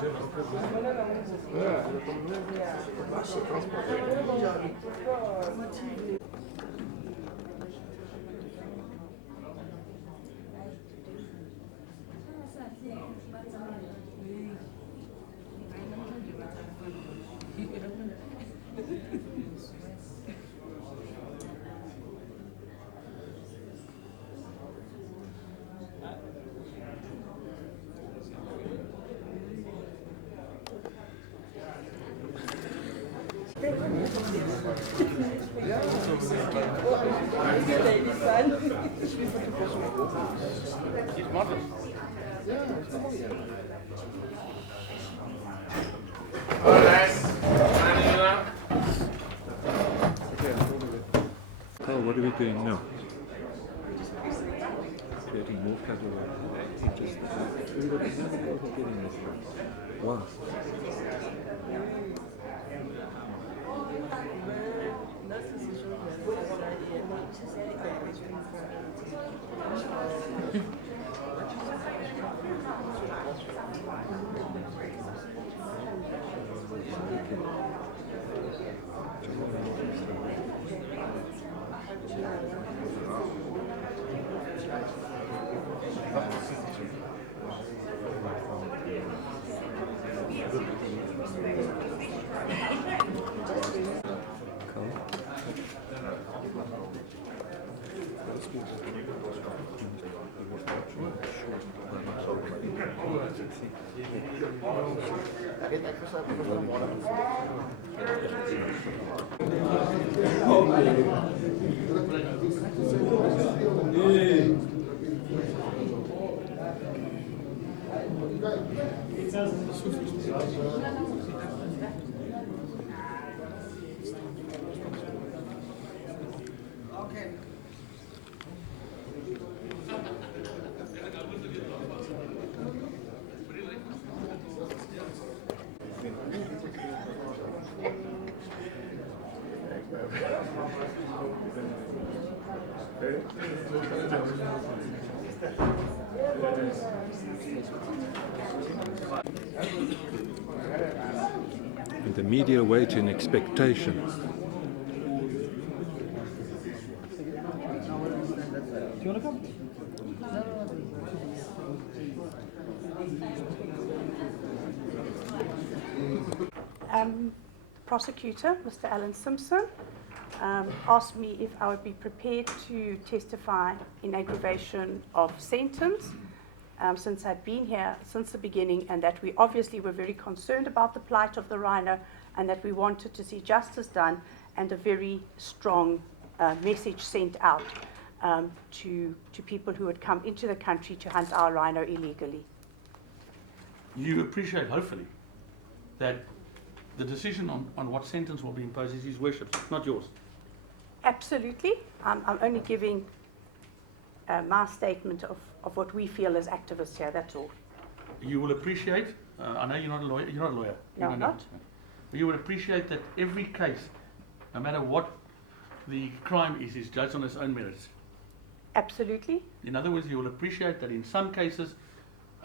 Oh, what are we doing now? Creating more cattle. Wow. And the media wait in expectation. Prosecutor, Mr. Alan Simpson, asked me if I would be prepared to testify in aggravation of sentence since I'd been here since the beginning, and that we obviously were very concerned about the plight of the rhino, and that we wanted to see justice done and a very strong message sent out to people who had come into the country to hunt our rhino illegally. You appreciate, hopefully, that the decision on what sentence will be imposed is His Worship's, not yours. Absolutely. I'm only giving my statement of what we feel as activists here, that's all. You will appreciate, I know you're not a lawyer, you're not a lawyer. No, I'm not. But you will appreciate that every case, no matter what the crime is judged on its own merits. Absolutely. In other words, you will appreciate that in some cases,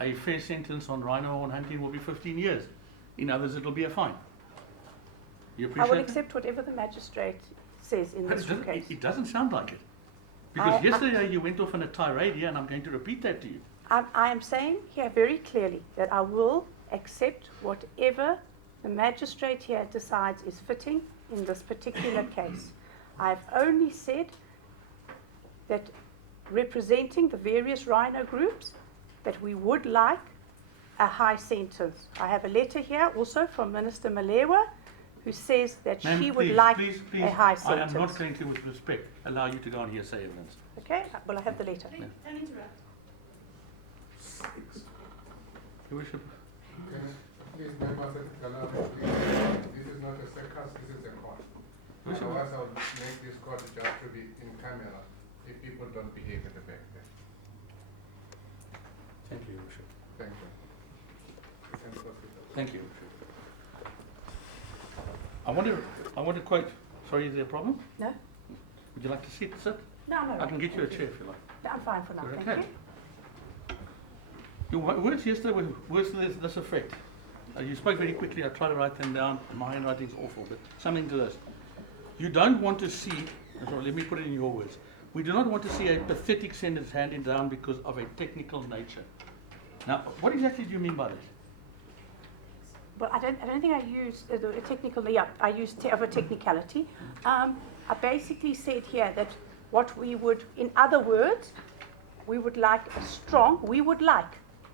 a fair sentence on rhino horn hunting will be 15 years. In others, it will be a fine. You appreciate I will that? accept whatever the magistrate says in this case. It doesn't sound like it. Because yesterday you went off on a tirade here, and I'm going to repeat that to you. I am saying here very clearly that I will accept whatever the magistrate here decides is fitting in this particular case. I've only said that representing the various rhino groups, that we would like a high sentence. I have a letter here also from Minister Malewa, who says that she would like a high sentence. I am not going to, with respect, allow you to go on hearsay evidence. Okay, well, I have the letter. Yeah. Don't interrupt. Your Worship. Please, members, allow me to. This is not a circus, this is a court. Otherwise, I would make this court just to be in camera if people don't behave at the back there. Thank you, Your Worship. Thank you. Thank you, Your Worship. I want to quote, sorry, is there a problem? No? Would you like to sit? No, I'm all right. I can get you a chair if you like. No, I'm fine for now, Is that thank okay? you. Your words yesterday were words to this effect. You spoke very quickly. I tried to write them down. My handwriting's awful, but something to this. You don't want to see, so let me put it in your words. We do not want to see a pathetic sentence handed down because of a technical nature. Now, what exactly do you mean by this? Well, I don't think I used a technical, yeah, I used of a technicality. I basically said here that what we would, in other words, we would like a strong,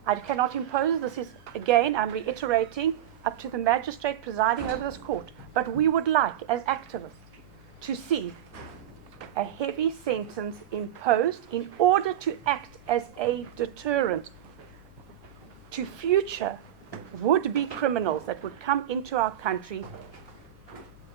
I cannot impose, this is, again, I'm reiterating, up to the magistrate presiding over this court, but we would like, as activists, to see a heavy sentence imposed in order to act as a deterrent to future would-be criminals that would come into our country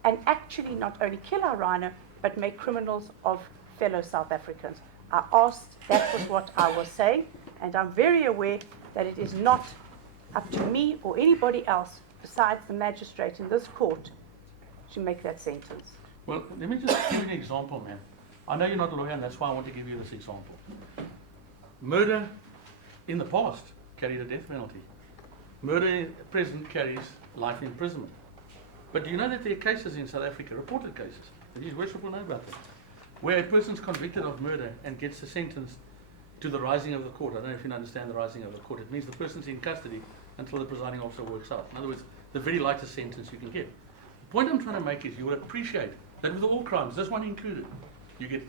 and actually not only kill our rhino, but make criminals of fellow South Africans. I asked, that was what I was saying, and I'm very aware that it is not up to me or anybody else besides the magistrate in this court to make that sentence. Well, let me just give you an example, man. I know you're not a lawyer, and that's why I want to give you this example. Murder in the past carried a death penalty. Murder at present carries life imprisonment. But do you know that there are cases in South Africa, reported cases, and His Worship will know about them, where a person's convicted of murder and gets a sentence to the rising of the court. I don't know if you understand the rising of the court. It means the person's in custody until the presiding officer works out. In other words, the very lightest sentence you can get. The point I'm trying to make is you will appreciate that with all crimes, this one included, you get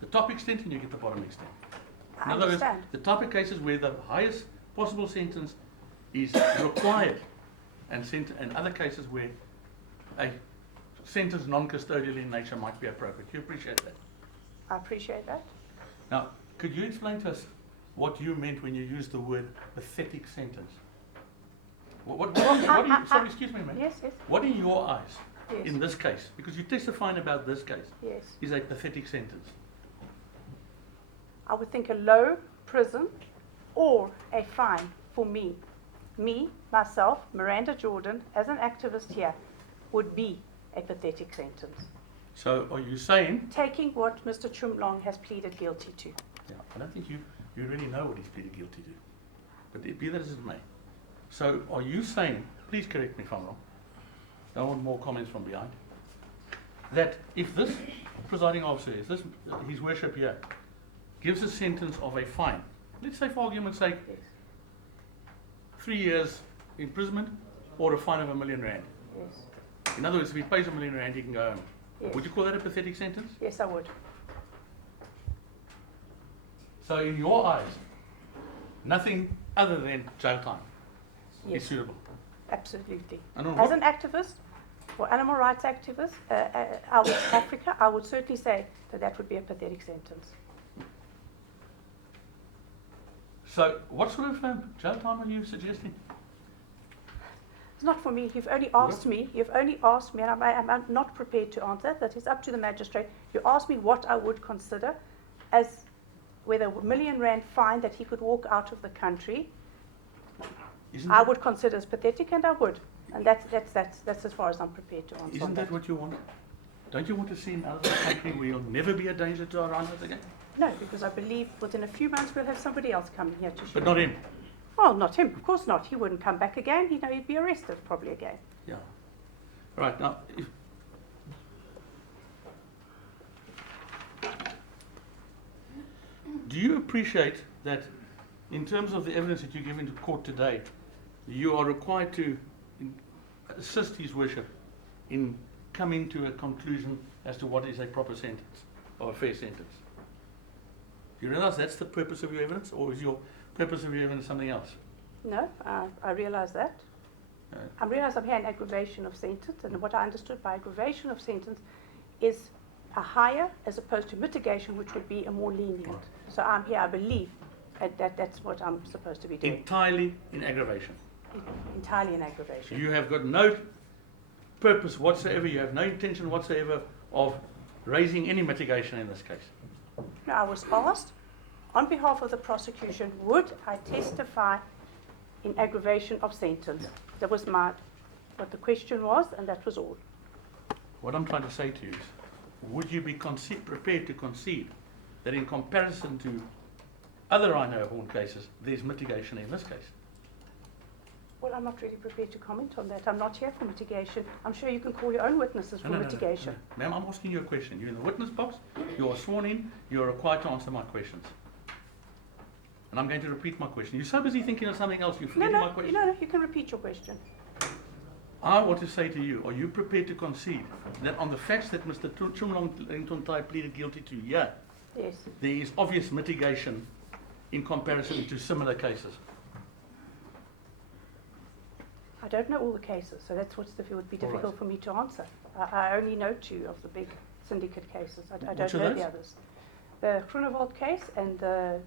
the top extent and you get the bottom extent. In other words, the type of cases where the highest possible sentence is required, and other cases where a sentence non-custodial in nature might be appropriate. You appreciate that? I appreciate that. Now, could you explain to us what you meant when you used the word pathetic sentence? Sorry, excuse me, ma'am. Yes, yes. What in your eyes, Yes. in this case, because you're testifying about this case, Yes. is a pathetic sentence? I would think a low prison or a fine for me, myself, Miranda Jordan, as an activist here, would be a pathetic sentence. So are you saying, Taking what Mr. Chumlong has pleaded guilty to. yeah, I don't think you really know what he's pleaded guilty to, but be that as it may. So are you saying, please correct me if I'm wrong, don't want more comments from behind, that if this presiding officer, if this, His Worship here, gives a sentence of a fine, let's say for argument's sake, Yes. 3 years imprisonment or a fine of R1 million. Yes. In other words, if he pays R1 million, he can go home. Yes. Would you call that a pathetic sentence? Yes, I would. So in your eyes, nothing other than jail time is Yes, suitable. absolutely. And on As what- an activist, or animal rights activist, out of Africa, I would certainly say that that would be a pathetic sentence. So what sort of jail time are you suggesting? It's not for me. You've only asked me, and I'm not prepared to answer. That is up to the magistrate. You asked me what I would consider as whether R1 million fine that he could walk out of the country, Isn't I that, would consider as pathetic, and I would. And that's as far as I'm prepared to answer. isn't that what you want? Don't you want to see another country where you'll never be a danger to our rhinos again? No, because I believe within a few months we'll have somebody else coming here to shoot. But not him. Well, not him. Of course not. He wouldn't come back again. He'd be arrested probably again. Yeah. Right, now, do you appreciate that in terms of the evidence that you give into court today, you are required to assist His Worship in coming to a conclusion as to what is a proper sentence or a fair sentence? Do you realize that's the purpose of your evidence, or is your purpose of your evidence something else? No, I realise that. I realise I'm here in aggravation of sentence, and what I understood by aggravation of sentence is a higher as opposed to mitigation, which would be a more lenient. Right. So I'm here, I believe that's what I'm supposed to be doing. Entirely in aggravation. Entirely in aggravation. You have got no purpose whatsoever, you have no intention whatsoever of raising any mitigation in this case. No, I was asked on behalf of the prosecution, would I testify in aggravation of sentence? Yeah. That was what the question was, and that was all. What I'm trying to say to you is, would you be prepared to concede that in comparison to other rhino horn cases, there's mitigation in this case? Well, I'm not really prepared to comment on that. I'm not here for mitigation. I'm sure you can call your own witnesses for mitigation. Ma'am, I'm asking you a question. You're in the witness box, you are sworn in, you're required to answer my questions. And I'm going to repeat my question. You're so busy thinking of something else, you're forgetting my question. No, you can repeat your question. I want to say to you, are you prepared to concede that on the facts that Mr. Chumlong Lentontai pleaded guilty to here, Yes. there is obvious mitigation in comparison to similar cases? I don't know all the cases, so that's what would be All right. difficult for me to answer. I only know 2 of the big syndicate cases. I Which don't are know those? the others. The Grunewald case and the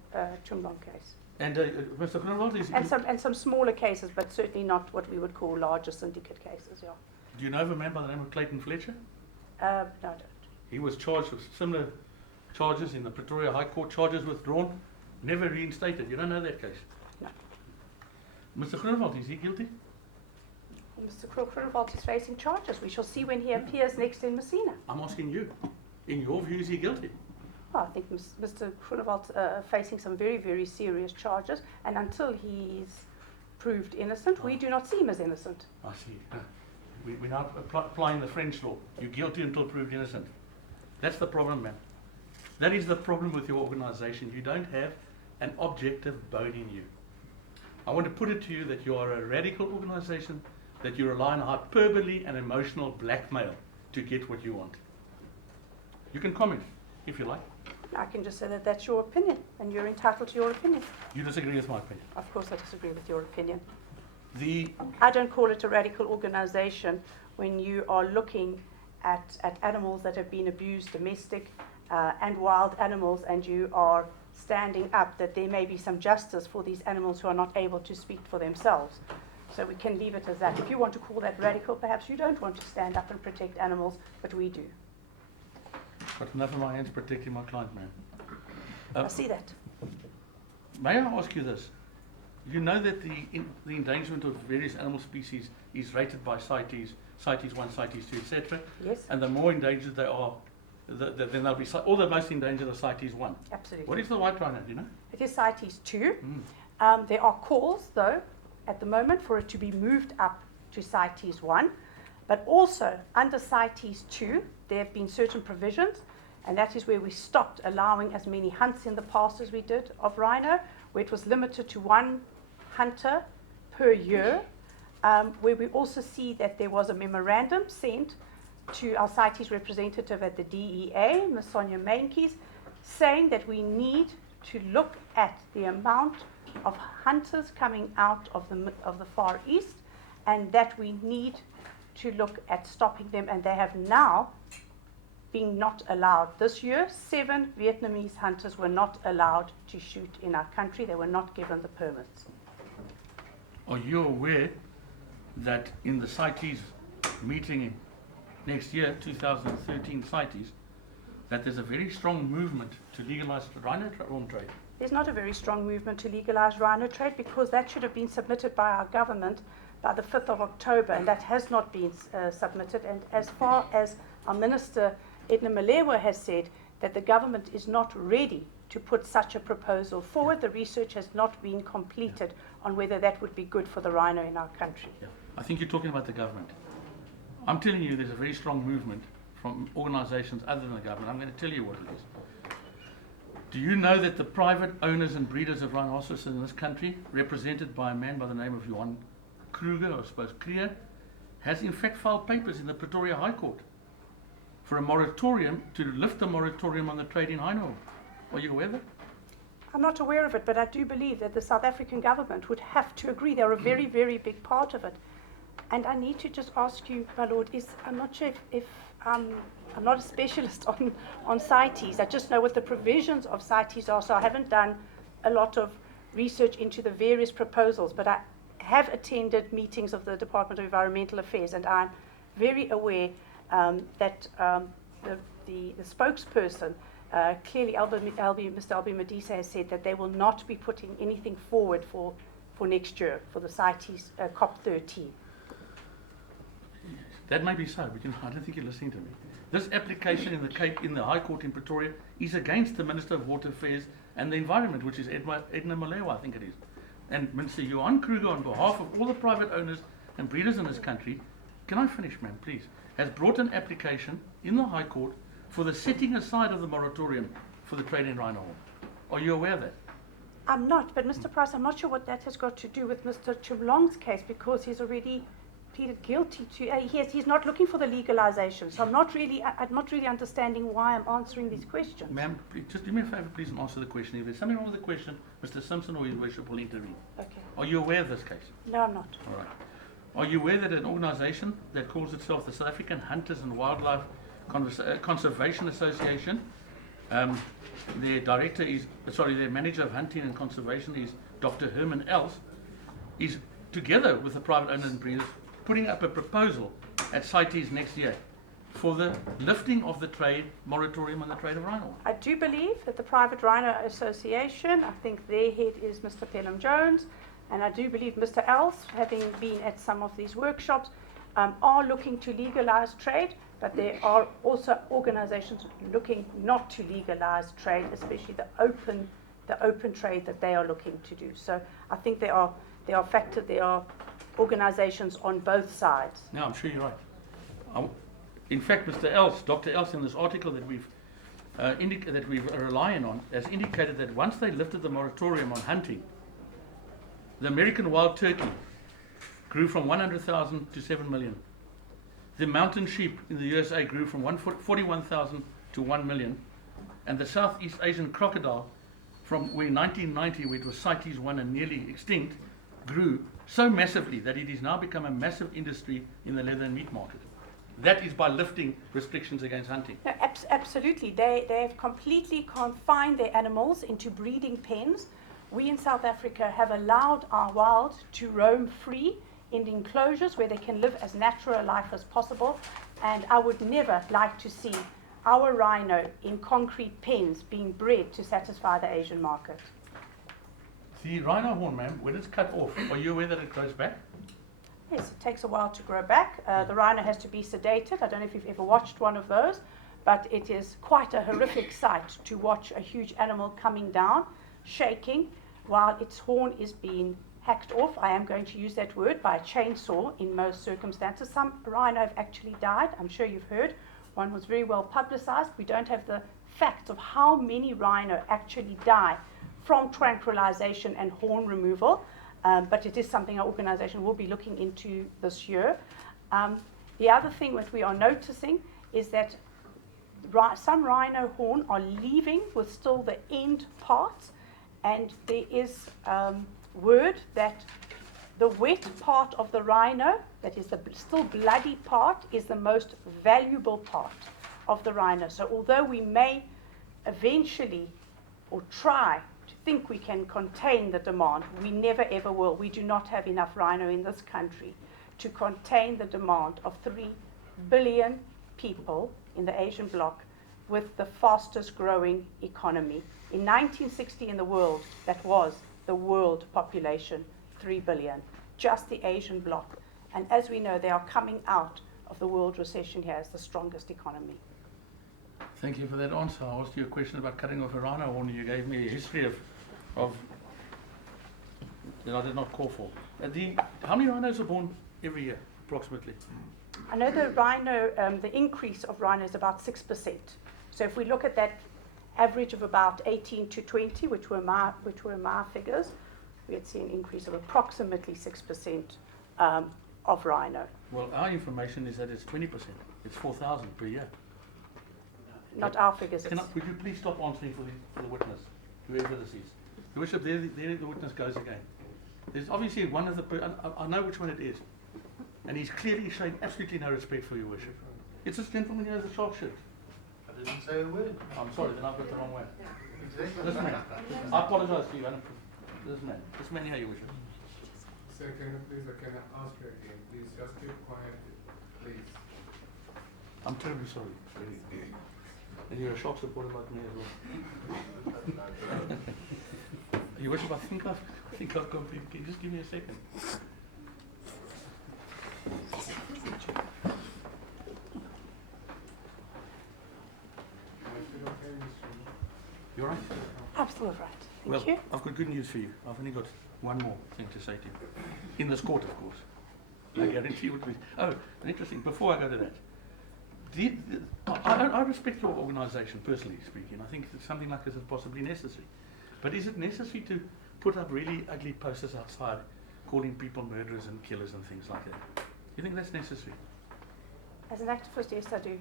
Chumlong case. And Mr. Grunwald, And some smaller cases, but certainly not what we would call larger syndicate cases, yeah. do you know of a man by the name of Clayton Fletcher? No, I don't. He was charged with similar charges in the Pretoria High Court, charges withdrawn, never reinstated. You don't know that case? No. Mr. Grunwald, is he guilty? Mr. Grunewald is facing charges. We shall see when he appears next in Messina. I'm asking you. In your view, is he guilty? Well, I think Mr. Grunewald facing some very, very serious charges, and until he's proved innocent, we do not see him as innocent. I see. We're now applying the French law. You're guilty until proved innocent. That's the problem, man. That is the problem with your organization. You don't have an objective bone in you. I want to put it to you that you are a radical organization, that you rely on hyperbole and emotional blackmail to get what you want. You can comment if you like. I can just say that that's your opinion, and you're entitled to your opinion. You disagree with my opinion. Of course, I disagree with your opinion. The I don't call it a radical organization when you are looking at animals that have been abused, domestic and wild animals, and you are standing up that there may be some justice for these animals who are not able to speak for themselves. So we can leave it as that. If you want to call that radical, perhaps you don't want to stand up and protect animals, but we do. got enough of my hands protecting my client, man. I see that. May I ask you this? You know that the endangerment of various animal species is rated by CITES, CITES 1, CITES 2, etc. Yes, And the more endangered they are, then they'll be, all the most endangered are CITES 1. absolutely. What is the white rhino, do you know? It is CITES 2. Mm. There are calls, though, at the moment for it to be moved up to CITES 1. But also, under CITES 2, there have been certain provisions, and that is where we stopped allowing as many hunts in the past as we did of rhino, where it was limited to 1 hunter per year, where we also see that there was a memorandum sent to our CITES representative at the DEA, Ms. Sonia Mainkies, saying that we need to look at the amount of hunters coming out of the Far East, and that we need to look at stopping them, and they have now been not allowed. This year, 7 Vietnamese hunters were not allowed to shoot in our country. They were not given the permits. Are you aware that in the CITES meeting next year, 2013 CITES, that there's a very strong movement to legalize the rhino trade? There's not a very strong movement to legalize rhino trade because that should have been submitted by our government by the 5th of October, and that has not been submitted. And as far as our Minister Edna Malewa has said that the government is not ready to put such a proposal forward, the research has not been completed on whether that would be good for the rhino in our country. Yeah. I think you're talking about the government. I'm telling you there's a very strong movement from organizations other than the government. I'm going to tell you what it is. Do you know that the private owners and breeders of rhinoceros in this country, represented by a man by the name of Johan Kruger, or I suppose Krier, has in fact filed papers in the Pretoria High Court for a moratorium, to lift the moratorium on the trade in rhino? Are you aware of that? I'm not aware of it, but I do believe that the South African government would have to agree. They're a very, very big part of it. And I need to just ask you, my lord, I'm not sure if I'm not a specialist on CITES. I just know what the provisions of CITES are, so I haven't done a lot of research into the various proposals, but I have attended meetings of the Department of Environmental Affairs, and I'm very aware that the spokesperson, clearly Mr. Albie Medisa, has said that they will not be putting anything forward for next year, for the CITES COP13. That may be so, but I don't think you're listening to me. This application in the High Court in Pretoria is against the Minister of Water Affairs and the Environment, which is Edna Malewa, I think it is. and Minister Johan Kruger, on behalf of all the private owners and breeders in this country, can I finish, ma'am, please, has brought an application in the High Court for the setting aside of the moratorium for the trade in rhino horn. Are you aware of that? I'm not, but Mr. Price, I'm not sure what that has got to do with Mr. Chumlong's case, because he's already pleaded guilty to. He's not looking for the legalization. So I'm not really understanding why I'm answering these questions. Ma'am, just do me a favour, please, and answer the question. If there's something wrong with the question, Mr. Simpson or His Worship will intervene. Okay. Are you aware of this case? No, I'm not. All right. Are you aware that an organisation that calls itself the South African Hunters and Wildlife Conservation Association, their manager of hunting and conservation is Dr. Herman Els, is together with the private owners and breeders putting up a proposal at CITES next year for the lifting of the trade moratorium on the trade of rhino? I do believe that the Private Rhino Association, I think their head is Mr. Pelham Jones, and I do believe Mr. Els, having been at some of these workshops, are looking to legalize trade, but there are also organizations looking not to legalize trade, especially the open trade that they are looking to do. So I think there are organizations on both sides. No, I'm sure you're right. In fact, Mr. Els, Dr. Els, in this article that we're relying on, has indicated that once they lifted the moratorium on hunting, the American wild turkey grew from 100,000 to 7 million. The mountain sheep in the USA grew from 41,000 to 1 million. And the Southeast Asian crocodile, from where 1990, where it was CITES 1 and nearly extinct, grew so massively that it has now become a massive industry in the leather and meat market. That is by lifting restrictions against hunting. No, absolutely. They have completely confined their animals into breeding pens. We in South Africa have allowed our wild to roam free in enclosures where they can live as natural a life as possible. And I would never like to see our rhino in concrete pens being bred to satisfy the Asian market. The rhino horn, ma'am, when it's cut off, are you aware that it grows back? Yes, it takes a while to grow back. The rhino has to be sedated. I don't know if you've ever watched one of those, but it is quite a horrific sight to watch a huge animal coming down, shaking, while its horn is being hacked off. I am going to use that word, by a chainsaw in most circumstances. Some rhino have actually died. I'm sure you've heard. One was very well publicized. We don't have the facts of how many rhino actually die from tranquilization and horn removal, but it is something our organization will be looking into this year. The other thing that we are noticing is that some rhino horn are leaving with still the end parts, and there is word that the wet part of the rhino, that is the still bloody part, is the most valuable part of the rhino. So although we may eventually, or try to think we can contain the demand, we never ever will. We do not have enough rhino in this country to contain the demand of 3 billion people in the Asian bloc with the fastest growing economy. In 1960 in the world, that was the world population, 3 billion, just the Asian bloc. And as we know, they are coming out of the world recession here as the strongest economy. Thank you for that answer. I asked you a question about cutting off a rhino horn, and you gave me a history of that I did not call for. How many rhinos are born every year, approximately? I know the rhino, the increase of rhino is about 6%. So if we look at that average of about 18 to 20, which were my figures, we'd see an increase of approximately 6% of rhino. Well, our information is that it's 20%. It's 4,000 per year. Not our figures. Would you please stop answering for the witness, whoever this is? Your Worship, there the witness goes again. There's obviously one of the, I know which one it is, and he's clearly showing absolutely no respect for Your Worship. It's this gentleman here with the shark shirt. I didn't say a word. I'm sorry, then I've got the wrong way. Exactly. This man. I apologize to you. This man here, Your Worship. Sir, can I ask you again, please, just keep quiet, please. I'm terribly sorry. And you're a shark supporter like me as well. Your Worship, I think I've completed. Can you just give me a second? You're right? I'm still right. Thank Well, you. I've got good news for you. I've only got one more thing to say to you. In this court, of course. I guarantee it would be. Oh, interesting. Before I go to that, I respect your organisation, personally speaking. I think that something like this is possibly necessary. But is it necessary to put up really ugly posters outside calling people murderers and killers and things like that? Do you think that's necessary? As an activist, yes, I do.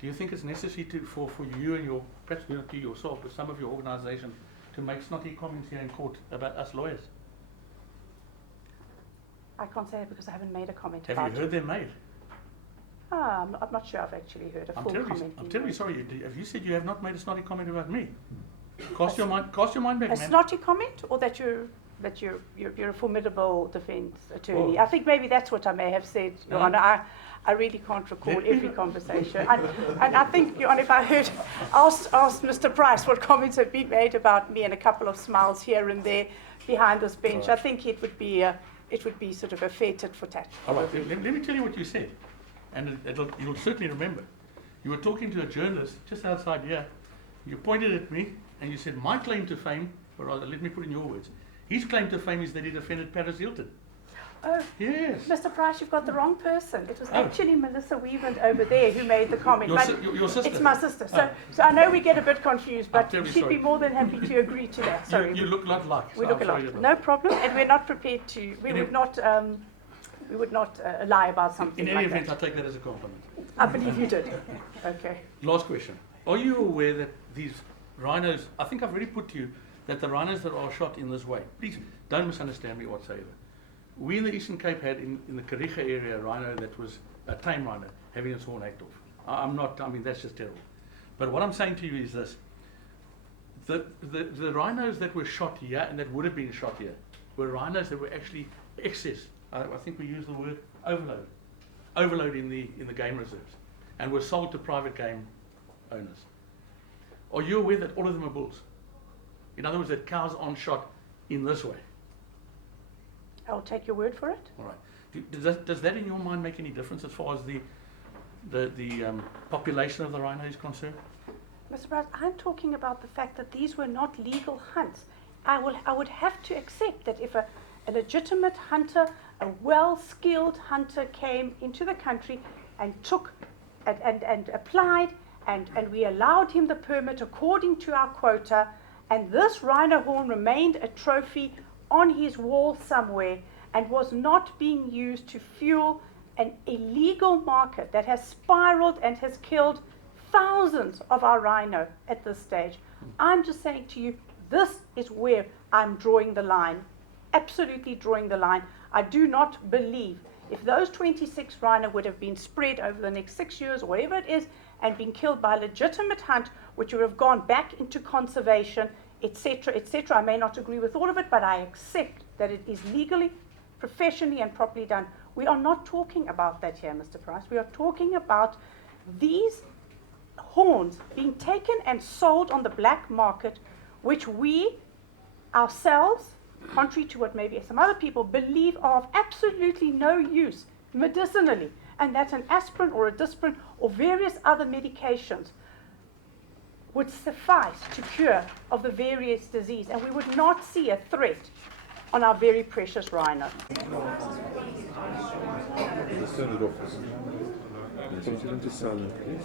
Do you think it's necessary for you and your, perhaps not you yourself, but some of your organisation to make snotty comments here in court about us lawyers? I can't say it because I haven't made a comment Have about you heard them made? I'm not sure I've actually heard a full comment. I'm terribly sorry. Have you said you have not made a snotty comment about me? Cast your mind back, A man. snotty comment, or that you're a formidable defence attorney? Well, I think maybe that's what I may have said, Your Honour. I really can't recall every conversation. And I think, Your Honour, if I heard, asked Mr. Price what comments have been made about me and a couple of smiles here and there behind this bench, Right. I think it would be sort of a fair tit for tat. All right, let me tell you what you said, and you'll certainly remember. You were talking to a journalist just outside here. You pointed at me and you said, my claim to fame, or rather, let me put in your words, his claim to fame is that he defended Paris Hilton. Oh, Yes. Mr. Price, you've got the wrong person. It was Oh. actually Melissa Weavand over there who made the comment. Your sister? It's my sister. So, Oh. so I know we get a bit confused, I'm but terribly she'd sorry. be more than happy to agree to that. Sorry. You look a lot like. We so look I'm a sorry lot. about No that. problem, and we're not prepared to. We In would not. We would not lie about something In any like event, that. I take that as a compliment. I believe you did. Okay. Last question. Are you aware that these rhinos, I think I've already put to you, that the rhinos that are shot in this way, please don't misunderstand me whatsoever. We in the Eastern Cape had in the Kariga area a rhino that was a tame rhino having its horn hacked off. I mean, that's just terrible. But what I'm saying to you is this. The rhinos that were shot here and that would have been shot here were rhinos that were actually excess. I think we use the word overload in the game reserves, and were sold to private game owners. Are you aware that all of them are bulls? In other words, that cows aren't shot in this way. I'll take your word for it. All right. Does that in your mind make any difference as far as the population of the rhino is concerned? Mr. Price, I'm talking about the fact that these were not legal hunts. I would have to accept that if a legitimate hunter, a well-skilled hunter came into the country and took and applied and we allowed him the permit according to our quota, and this rhino horn remained a trophy on his wall somewhere and was not being used to fuel an illegal market that has spiraled and has killed thousands of our rhino at this stage. I'm just saying to you, this is where I'm drawing the line, absolutely drawing the line. I do not believe if those 26 rhino would have been spread over the next 6 years or whatever it is and been killed by a legitimate hunt, which would have gone back into conservation, etc., etc. I may not agree with all of it, but I accept that it is legally, professionally, and properly done. We are not talking about that here, Mr. Price. We are talking about these horns being taken and sold on the black market, which we ourselves, contrary to what maybe some other people believe, are of absolutely no use medicinally, and that an aspirin or a Disprin or various other medications would suffice to cure of the various disease, and we would not see a threat on our very precious rhino. Let's turn it off. Yes, put it into silent, please.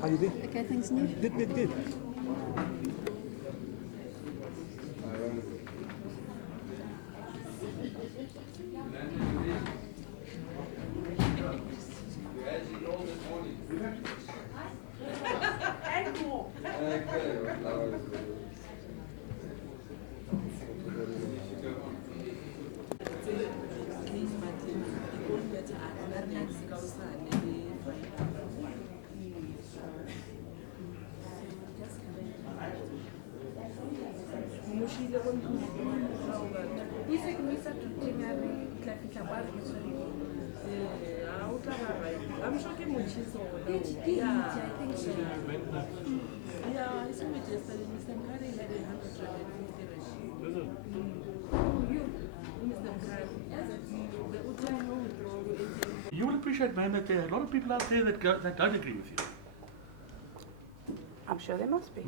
How you doing? Okay, thanks, Nick. Good. Usually, the one who's doing it, I'm sure que muchísimo. Yeah, I think so. Yeah, I saw it yesterday. Mr. Mkari had 150 rand. You, Mr. Mkari. The Utano withdrawal. You will appreciate, man, that there are a lot of people out there that don't agree with you. I'm sure there must be.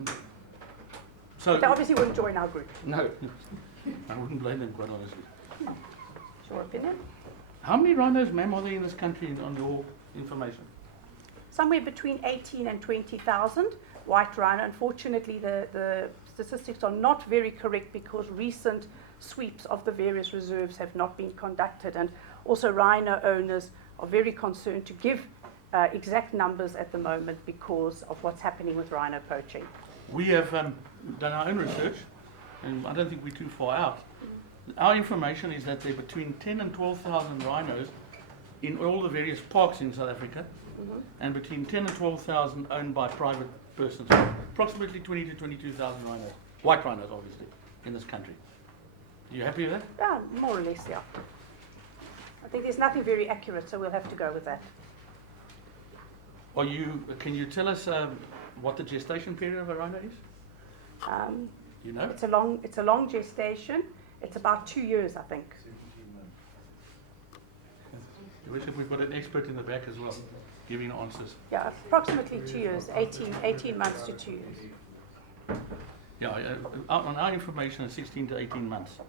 So, They obviously wouldn't join our group. no, I wouldn't blame them, quite honestly. It's your opinion. How many rhinos, ma'am, are there in this country on your information? Somewhere between 18 and 20,000 white rhino. Unfortunately, the statistics are not very correct because recent sweeps of the various reserves have not been conducted, and also rhino owners are very concerned to give exact numbers at the moment because of what's happening with rhino poaching. We have done our own research, and I don't think we're too far out. Our information is that there are between 10 and 12,000 rhinos in all the various parks in South Africa, and between 10 and 12,000 owned by private persons. Approximately 20 to 22,000 rhinos, white rhinos obviously, in this country. Are you happy with that? Yeah, more or less, yeah. I think there's nothing very accurate, so we'll have to go with that. Can you tell us what the gestation period of a rhino is? You know? It's a long gestation. It's about 2 years, I think. I wish if we've got an expert in the back as well, giving answers. Yeah, approximately 2 years, 18 months to 2 years. Yeah, on our information, it's 16 to 18 months.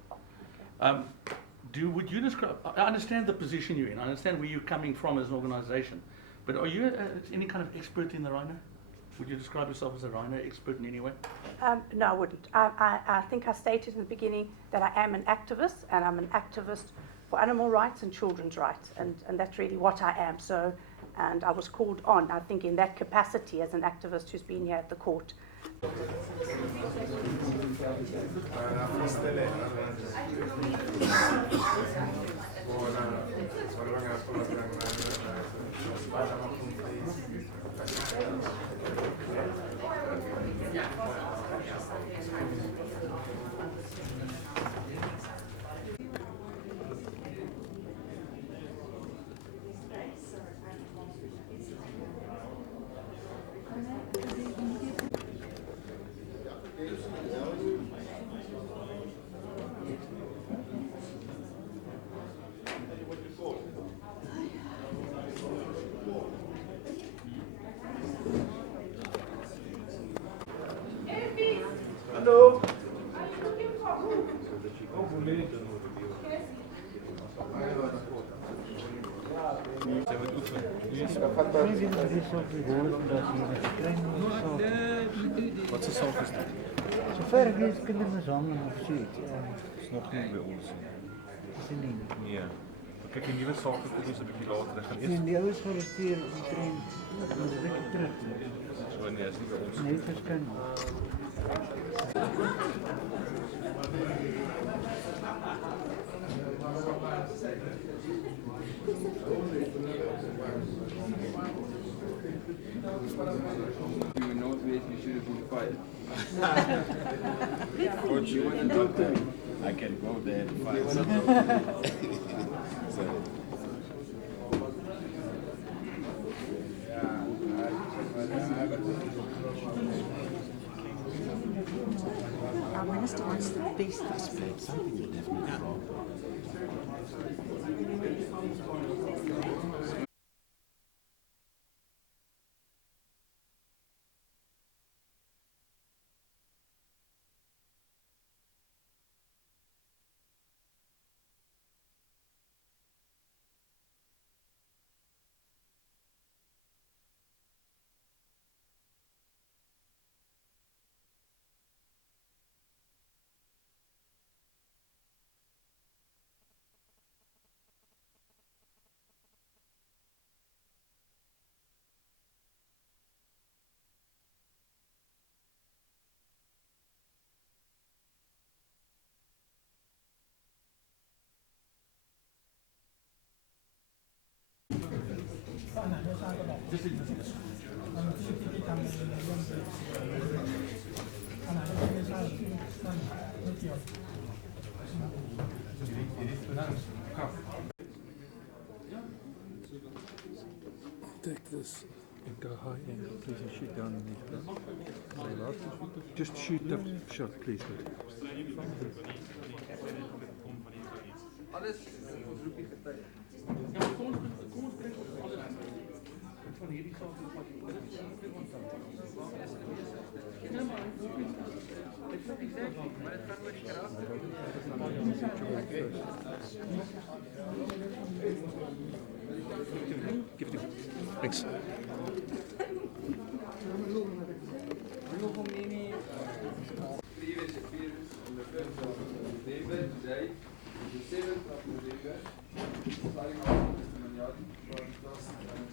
Would you describe? I understand the position you're in. I understand where you're coming from as an organisation, but are you any kind of expert in the rhino? Would you describe yourself as a rhino expert in any way? No, I wouldn't. I think I stated in the beginning that I am an activist, and I'm an activist for animal rights and children's rights, and that's really what I am. So, and I was called on, I think, in that capacity as an activist who's been here at the court. Hallo. Wat is zo gestaan? Zover ik weet, kindermishandeling of zoiets. Ja. Is nog niet bij ons. Is er niet. Nee. Kijk, die nieuwe zaken kom ons 'n bietjie later. Ek gaan En eers die ouers gearresteer op die trein. Dat is een beetje terug. so nee, is nie by ons. Nee, verskyn. You in Northwest, you should have been fired. What you want to do to me? I can go there and find something. Our minister wants to face this, but it's something you're definitely wrong. take this and go high angle, please, and shoot down in these guys. Are they allowed to shoot it? Just shoot the shot, please. Thanks. Previous appearance on the 1st of November, today, the 7th of November, starting off with Mr. Manyadi,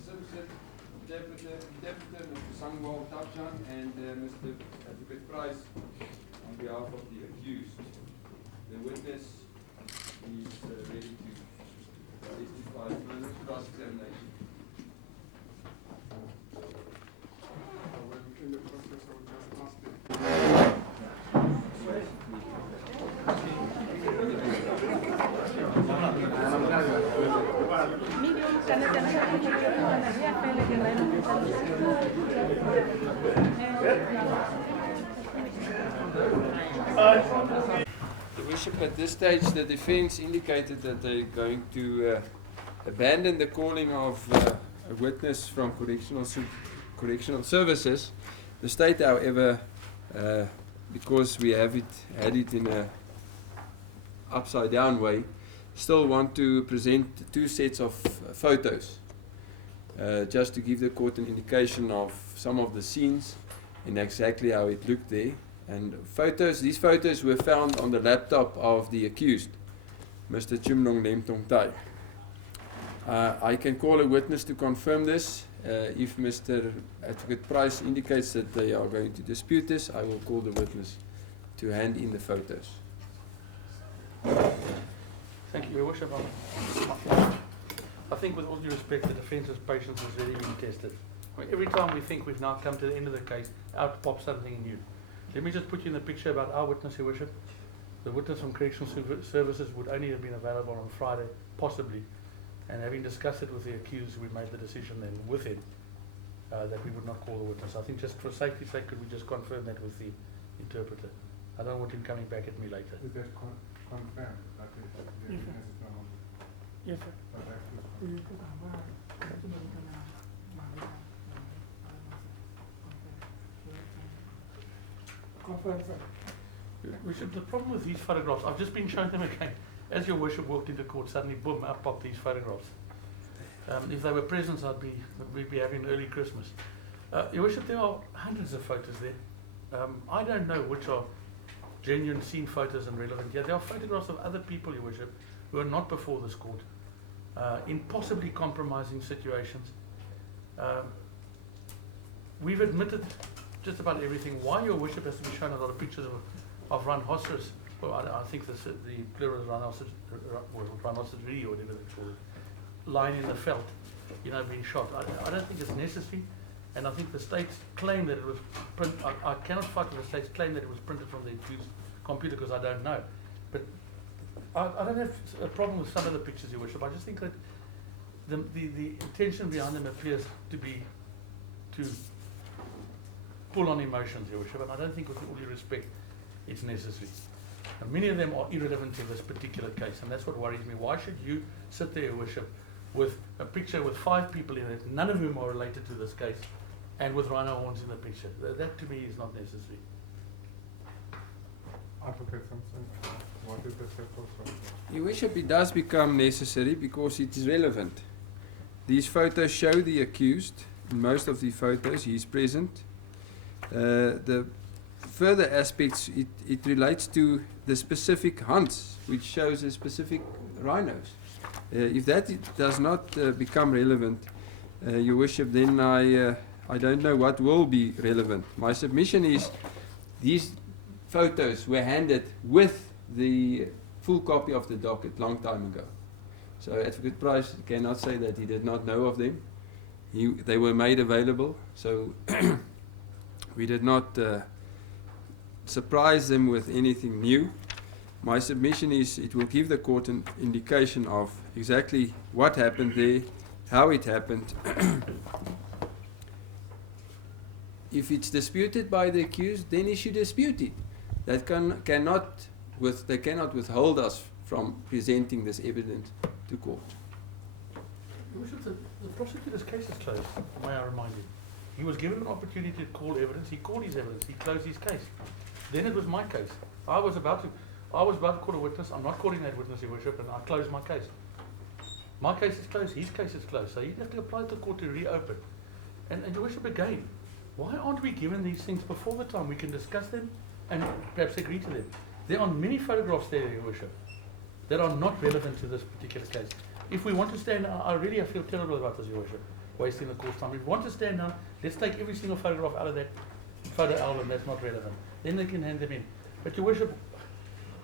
Simpson, interpreter Mr. Sangwal Tapchan, and Mr. Advocate Price on behalf of the accused. The witness is ready to testify under cross-examination. In the process, I would just ask the Your Worship, at this stage, the defense indicated that they're going to abandon the calling of a witness from correctional services. The state, however, because we had it in a upside down way, still want to present 2 sets of photos, just to give the court an indication of some of the scenes and exactly how it looked there. And these photos were found on the laptop of the accused, Mr. Chumlong Lemtong Tai. I can call a witness to confirm this. If Mr. Advocate Price indicates that they are going to dispute this, I will call the witness to hand in the photos. Thank you, Your Worship. I think with all due respect, the defence's patience has really been tested. I mean, every time we think we've now come to the end of the case, out pops something new. Let me just put you in the picture about our witness, Your Worship. The witness from Correctional Services would only have been available on Friday, possibly. And having discussed it with the accused, we made the decision then with him that we would not call the witness. I think just for safety's sake, could we just confirm that with the interpreter? I don't want him coming back at me later. Is that confirmed that the evidence is no longer? Yes, sir. But that is Confirm, sir. The problem with these photographs, I've just been shown them again. As Your Worship walked into court, suddenly, boom, up popped these photographs. If they were presents, we'd be having early Christmas. Your Worship, there are hundreds of photos there. I don't know which are genuine scene photos and relevant. Yeah, there are photographs of other people, Your Worship, who are not before this court, in possibly compromising situations. We've admitted just about everything. Why Your Worship has to be shown a lot of pictures of rhinoceros? Well, I think the plural is rhinoceros really, or whatever they call it, lying in the veld, being shot. I don't think it's necessary, and I think the state's claim that it was I cannot fight with the state's claim that it was printed from the accused computer because I don't know. But I don't have a problem with some of the pictures, Your Worship. I just think that the intention behind them appears to be to pull on emotions, Your Worship, and I don't think, with all due respect, it's necessary. And many of them are irrelevant to this particular case, and that's what worries me. Why should you sit there, Your Worship, with a picture with 5 people in it, none of whom are related to this case, and with rhino horns in the picture? That to me is not necessary. Advocate Simpson, what is the circumstance? Your Worship, it does become necessary because it is relevant. These photos show the accused. In most of the photos, he is present. The further aspects, it relates to the specific hunts, which shows the specific rhinos. If that does not become relevant, Your Worship, then I don't know what will be relevant. My submission is these photos were handed with the full copy of the docket long time ago. So Advocate Price cannot say that he did not know of them. They were made available, so we did not surprise them with anything new. My submission is it will give the court an indication of exactly what happened there, how it happened, if it's disputed by the accused, then he should dispute it. That they cannot withhold us from presenting this evidence to court. Your Worship, the prosecutor's case is closed, may I remind you. He was given an opportunity to call evidence, he called his evidence, he closed his case. Then it was my case. I was about to call a witness, I'm not calling that witness, Your Worship, and I closed my case. My case is closed, his case is closed, so he'd have to apply to the court to reopen. And Your Worship, again, why aren't we given these things before the time? We can discuss them and perhaps agree to them. There are many photographs there, Your Worship, that are not relevant to this particular case. If we want to stand, I feel terrible about this, Your Worship, wasting the court's time. If we want to stand now, let's take every single photograph out of that photo album that's not relevant. Then they can hand them in. But Your Worship,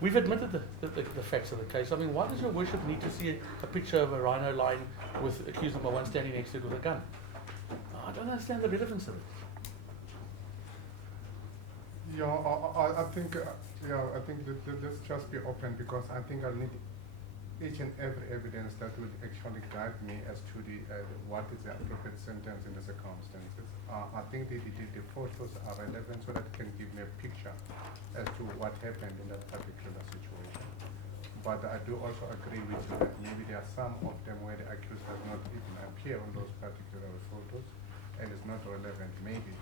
we've admitted the facts of the case. I mean, why does Your Worship need to see a picture of a rhino lying with accused number one standing next to it with a gun? I don't understand the relevance of it. Yeah, I think let's just be open, because I think I need each and every evidence that will actually guide me as to what is the appropriate sentence in the circumstances. I think the photos are relevant so that it can give me a picture as to what happened in that particular situation. But I do also agree with you that maybe there are some of them where the accused does not even appear on those particular photos and is not relevant. Maybe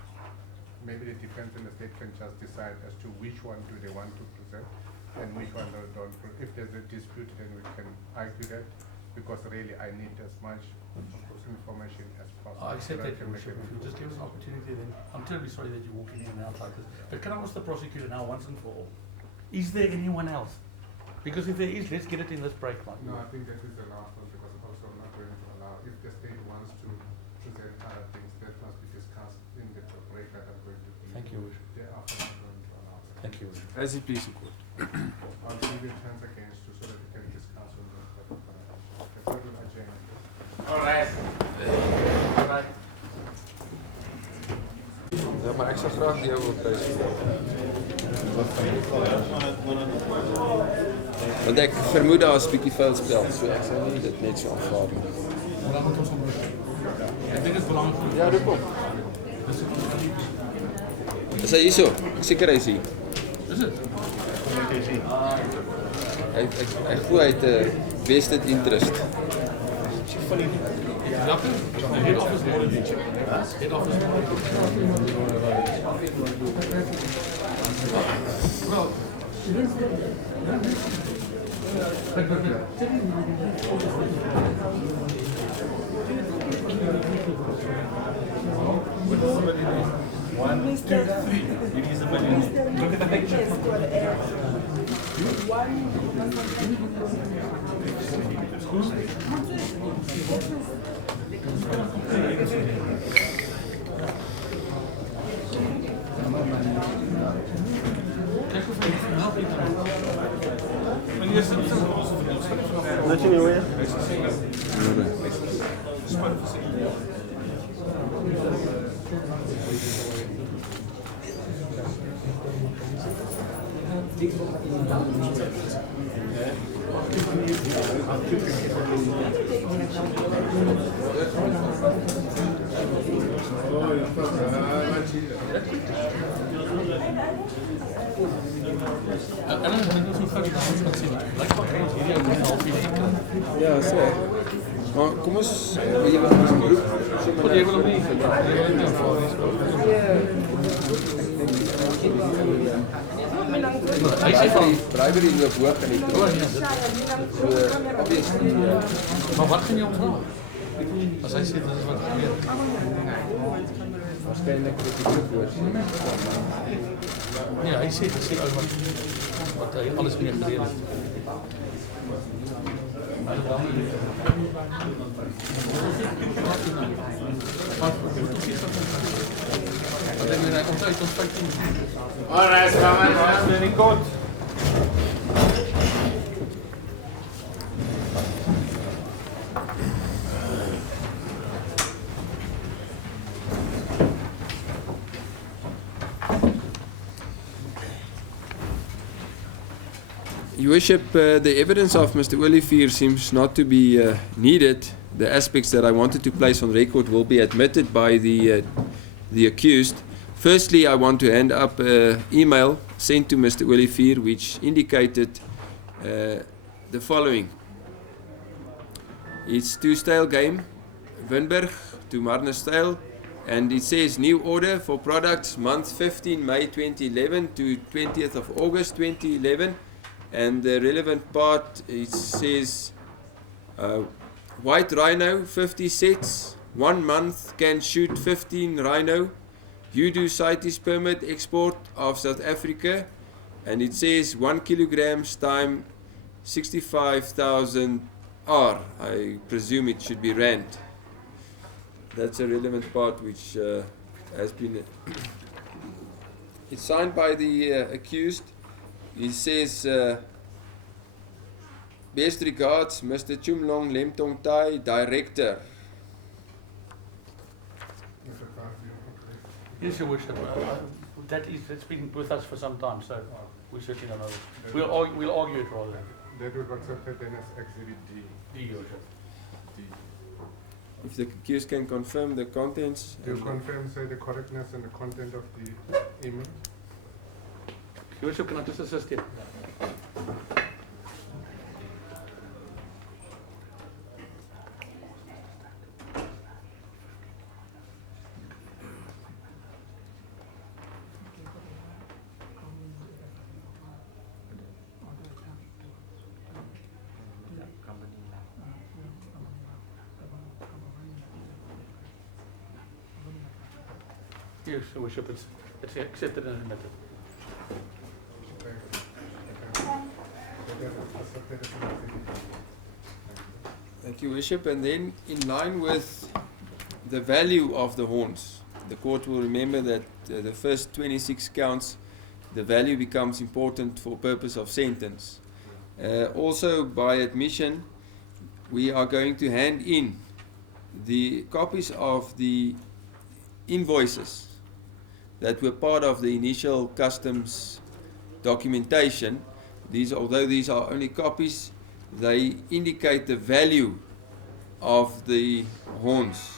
the defense and the state can just decide as to which one do they want to present and which one they don't. If there's a dispute, then we can argue that, because really I need as much information as possible. I accept that, Your Worship. If you just give us an opportunity, then I'm terribly sorry that you're walking in and out like this. But can I ask the prosecutor now, once and for all, is there anyone else? Because if there is, let's get it in this break line. No, I think that is the last one, because also I'm not going to allow, if the state wants to present other things, that must be discussed in the break that I'm going to. Thank you, Your Worship. Thereafter, I'm going to allow that. Thank you, Your Worship. As it please the court. I'll give you chance against you so that we can discuss on this. All right. Ja, maar ek sal graag jou wil kry. Want ek vermoed daar is 'n bietjie fout spel, so ek sal nie dit net so aanvaar nie. Ek dink dit is belangrik. Ja, roep op. Is hy hierso? Seker hy is hier. Is dit? Hy gooi uit 'n vested interest. Exactly. The head office more than head office more well, One, two, three. It is a million. Look at the picture. Ja, so. Maar kom ons, wil jy wat ons beroep? Wat jy wil of nie? Hy sê van bribery loop hoog in die maar wat gaan jy ontvang? As hy sê dit is wat gebeur. Waarskynlik dit die woord. Nee, hy sê wat hy alles mee gereël het. Alright, man, very good. Your Worship, the evidence of Mr. Olivier seems not to be needed. The aspects that I wanted to place on record will be admitted by the accused. Firstly, I want to hand up an email sent to Mr. Olivier which indicated the following. It's to Stale Game, Winburg to Marne Stale, and it says new order for products month 15 May 2011 to 20th of August 2011, and the relevant part it says white rhino 50 sets, 1 month can shoot 15 rhino, UDU CITES permit export of South Africa, and it says 1 kilograms time 65,000 R. I presume it should be rand. That's a relevant part which has been. It's signed by the accused. He says, best regards, Mr. Chumlong Lemtong Tai, Director. Mr. Garvey, okay. Yes, Your Worship. That's been with us for some time, so we certainly don't know it. We'll argue it rather. That will be accepted then as Exhibit D. D, Your Worship. D. If the accused can confirm the contents. Do you confirm, say, the correctness and the content of the email? Your Worship, can I just assist you? Yes, Your Worship, it's accepted and admitted. Thank you, Bishop. And then, in line with the value of the horns, the court will remember that the first 26 counts, the value becomes important for purpose of sentence. Also, by admission, we are going to hand in the copies of the invoices that were part of the initial customs documentation. Although these are only copies, they indicate the value of the horns.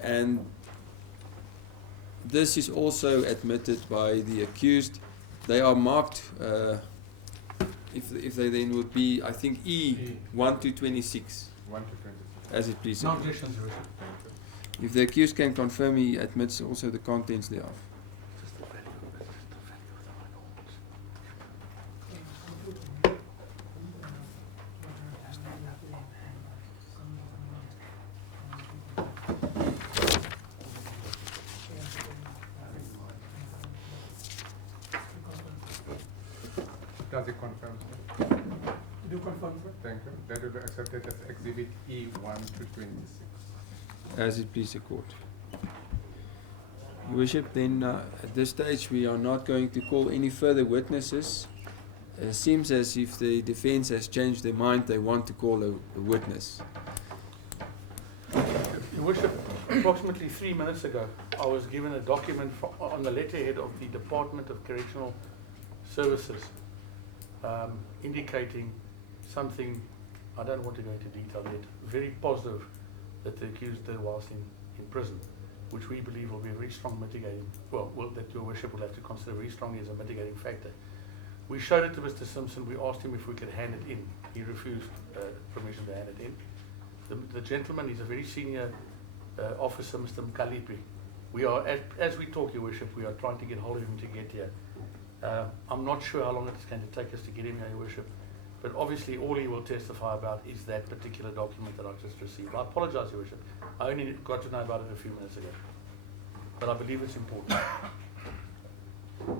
And this is also admitted by the accused. They are marked, if they then would be, I think, E 1 to 26. 1 to 26. As it pleases. No objections, Your Worship. If the accused can confirm, he admits also the contents thereof. Does it confirm, sir? Do you confirm, sir? Thank you. That will be accepted as Exhibit E 1 to 26. As it please the court. Your Worship, then at this stage we are not going to call any further witnesses. It seems as if the defense has changed their mind, they want to call a witness. Your Worship, approximately 3 minutes ago, I was given a document on the letterhead of the Department of Correctional Services indicating something, I don't want to go into detail yet, very positive that the accused did whilst in prison, which we believe will be a very strong mitigating, that Your Worship will have to consider very strongly as a mitigating factor. We showed it to Mr. Simpson. We asked him if we could hand it in. He refused permission to hand it in. The gentleman is a very senior officer, Mr. Mkalipi. We are, as we talk, Your Worship, we are trying to get hold of him to get here. I'm not sure how long it's going to take us to get him here, Your Worship, but obviously all he will testify about is that particular document that I just received. I apologize, Your Worship. I only got to know about it a few minutes ago, but I believe it's important. No,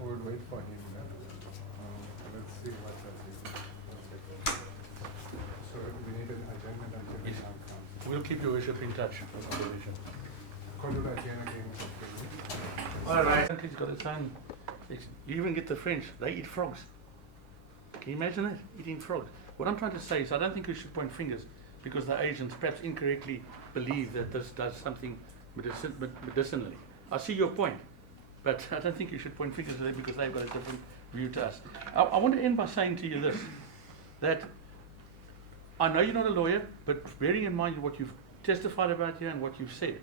we'll wait for him. Let's see what that is. So we need an adjournment until the Yes. time comes. We'll keep Your Worship in touch with the division. Call you again. All right. Country's got its own. You even get the French. They eat frogs. Can you imagine that? Eating frogs. What I'm trying to say is I don't think we should point fingers because the agents perhaps incorrectly believe that this does something medicinally. I see your point, but I don't think you should point fingers at them because they've got a different view to us. I want to end by saying to you this. that I know you're not a lawyer, but bearing in mind what you've testified about here and what you've said,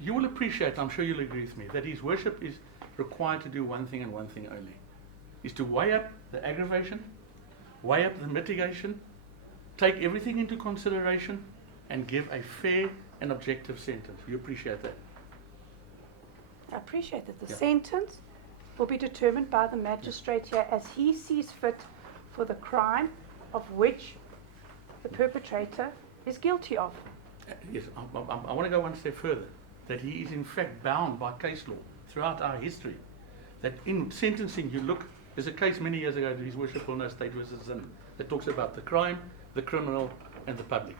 you will appreciate, I'm sure you'll agree with me, that His Worship is required to do one thing and one thing only, is to weigh up the aggravation, weigh up the mitigation, take everything into consideration, and give a fair and objective sentence. You appreciate that? I appreciate that the Yeah. sentence will be determined by the magistrate here as he sees fit for the crime of which the perpetrator is guilty of. Yes, I want to go one step further. That he is in fact bound by case law throughout our history. That in sentencing you look, there's a case many years ago, His Worship will know, State versus Zinn, that talks about the crime, the criminal, and the public.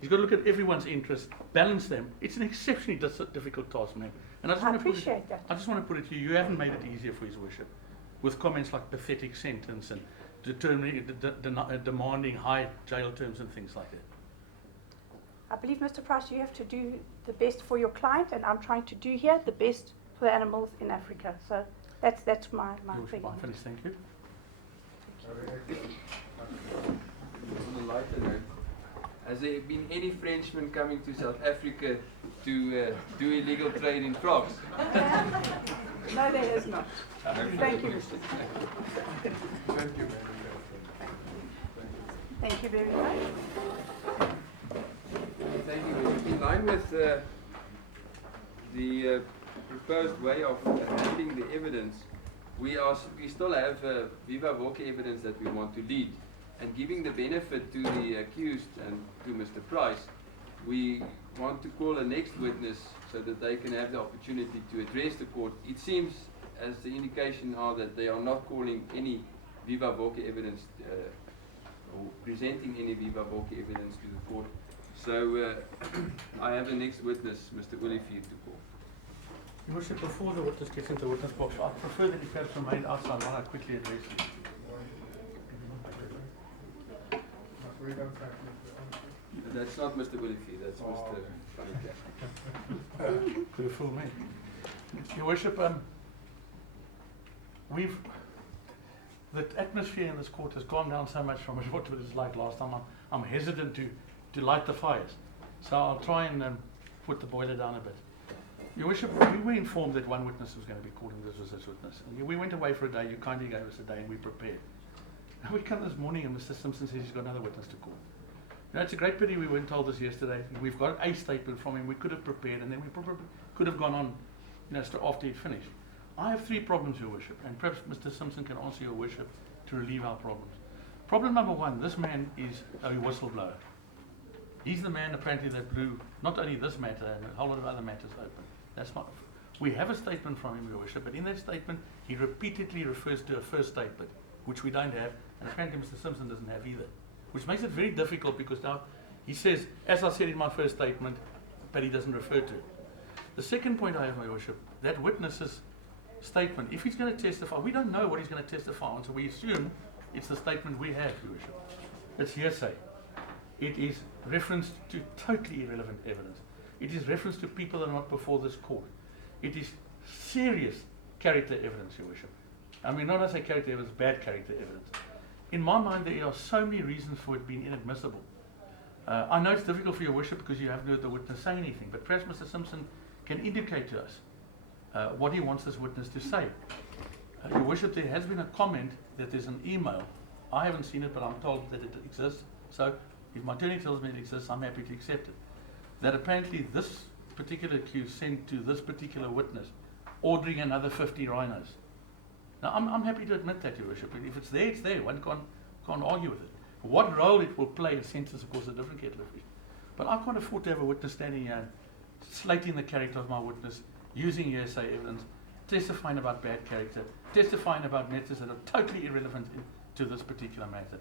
He's got to look at everyone's interests, balance them. It's an exceptionally difficult task, man. And I just I want to appreciate that. I just want to put it to you, you haven't made it easier for His Worship, with comments like pathetic sentence and demanding high jail terms and things like that. I believe, Mr. Price, you have to do the best for your client, and I'm trying to do here the best for the animals in Africa. So that's my Your Worship, thing. I finish, thank you. On a lighter note, has there been any Frenchmen coming to South Africa to do illegal trade in frogs? No, there is not. Thank you, Mr. Thank you, Madam. Thank you very much. Thank you. In line with the proposed way of handling the evidence, we still have viva voce evidence that we want to lead. And giving the benefit to the accused and to Mr. Price, we want to call a next witness so that they can have the opportunity to address the court. It seems, as the indication are, that they are not calling any viva voce evidence or presenting any viva voce evidence to the court. So I have the next witness, Mr. Olivier, to call. Your Worship, before the witness gets into the witness box, I prefer that he perhaps remain outside while I quickly address him. We don't have Mr. That's not Mr. Olivier, that's Mr. Funny. Could have fooled me. Your Worship, the atmosphere in this court has gone down so much from what it was like last time. I'm hesitant to light the fires. So I'll try and put the boiler down a bit. Your Worship, we were informed that one witness was going to be called, and this was this witness. And we went away for a day, you kindly gave us a day, and we prepared. Now we come this morning and Mr. Simpson says he's got another witness to call. Now it's a great pity we weren't told this yesterday. We've got a statement from him, we could have prepared, and then we probably could have gone on, after he'd finished. I have three problems, Your Worship, and perhaps Mr. Simpson can answer Your Worship to relieve our problems. Problem number one, this man is a whistleblower. He's the man apparently that blew not only this matter and a whole lot of other matters open. That's not. We have a statement from him, Your Worship, but in that statement he repeatedly refers to a first statement, which we don't have, and apparently Mr. Simpson doesn't have either, which makes it very difficult because now he says, as I said in my first statement, but he doesn't refer to it. The second point I have, Your Worship, that witness's statement, if he's going to testify, we don't know what he's going to testify on, so we assume it's the statement we have, Your Worship. It's hearsay. It is reference to totally irrelevant evidence. It is reference to people that are not before this court. It is serious character evidence, Your Worship. I mean, not as I say character evidence, bad character evidence. In my mind, there are so many reasons for it being inadmissible. I know it's difficult for Your Worship because you haven't heard the witness say anything, but perhaps Mr. Simpson can indicate to us what he wants this witness to say. Your Worship, there has been a comment that there's an email. I haven't seen it, but I'm told that it exists. So if my attorney tells me it exists, I'm happy to accept it. That apparently this particular accused sent to this particular witness, ordering another 50 rhinos. Now, I'm happy to admit that, Your Worship. If it's there, it's there. One can't argue with it. What role it will play in sentence, of course, a different kettle of fish. But I can't afford to have a witness standing here, slating the character of my witness, using hearsay evidence, testifying about bad character, testifying about matters that are totally irrelevant to this particular matter.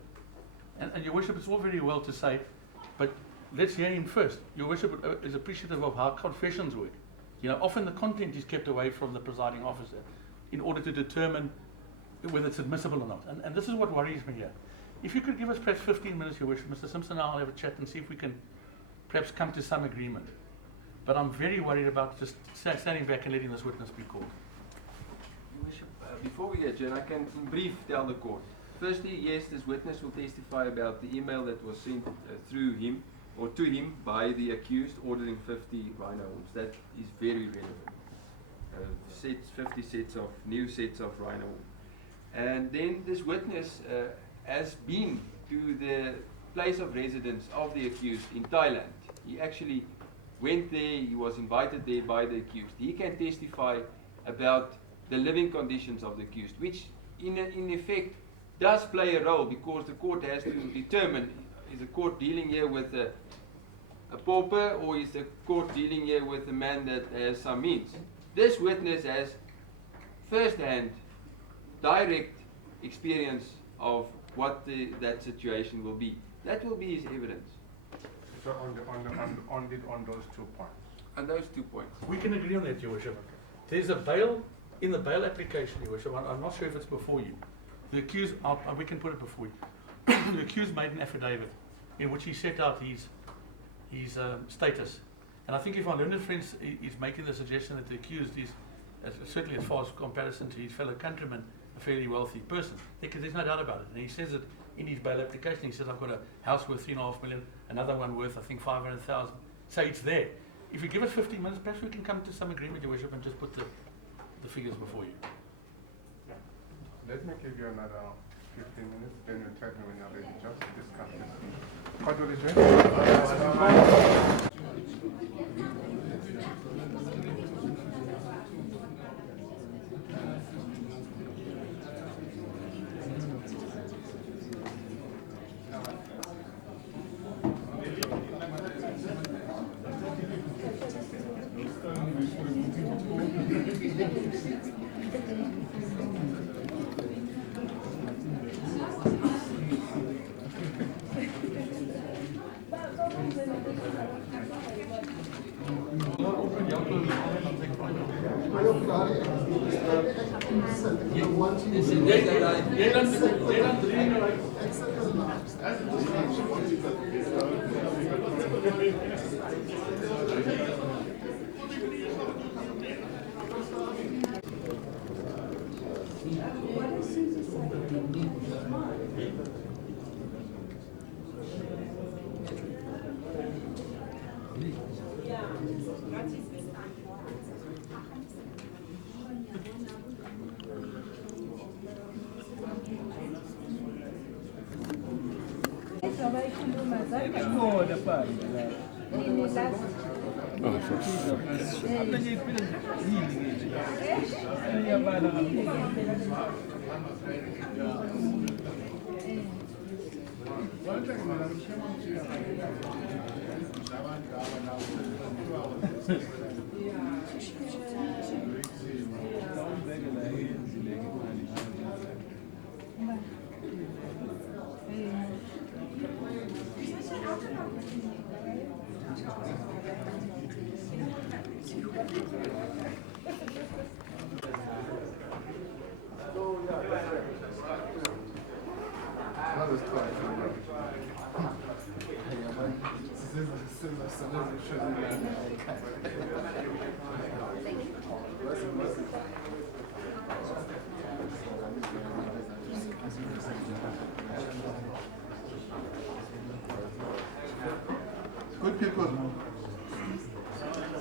And Your Worship, it's all very well to say, but let's hear him first. Your Worship is appreciative of how confessions work. Often the content is kept away from the presiding officer in order to determine whether it's admissible or not. And this is what worries me here. If you could give us perhaps 15 minutes, Your Worship, Mr. Simpson and I will have a chat and see if we can perhaps come to some agreement. But I'm very worried about just standing back and letting this witness be called. Your Worship, before we adjourn, I can in brief tell the court Firstly, yes, this witness will testify about the email that was sent through him or to him by the accused ordering 50 rhino horns. That is very relevant. 50 sets of new sets of rhino horns. And then this witness has been to the place of residence of the accused in Thailand. He actually went there, he was invited there by the accused. He can testify about the living conditions of the accused, which in effect does play a role, because the court has to determine, is the court dealing here with a pauper, or is the court dealing here with a man that has some means? This witness has first-hand, direct experience of what that situation will be. That will be his evidence. So on those 2 points. On those 2 points. We can agree on that, Your Worship. There's a bail, in the bail application, Your Worship, I'm not sure if it's before you. The accused, we can put it before you. The accused made an affidavit in which he set out his status. And I think if our learned friends is making the suggestion that the accused is, certainly as far as comparison to his fellow countrymen, a fairly wealthy person, there's no doubt about it. And he says it in his bail application. He says, I've got a house worth 3.5 million, another one worth, I think, 500,000. So it's there. If you give us 15 minutes, perhaps we can come to some agreement, Your Worship, and just put the figures before you. Let me give you another 15 minutes, then you tell me when you're ready, just to discuss this. What will you say? Good people,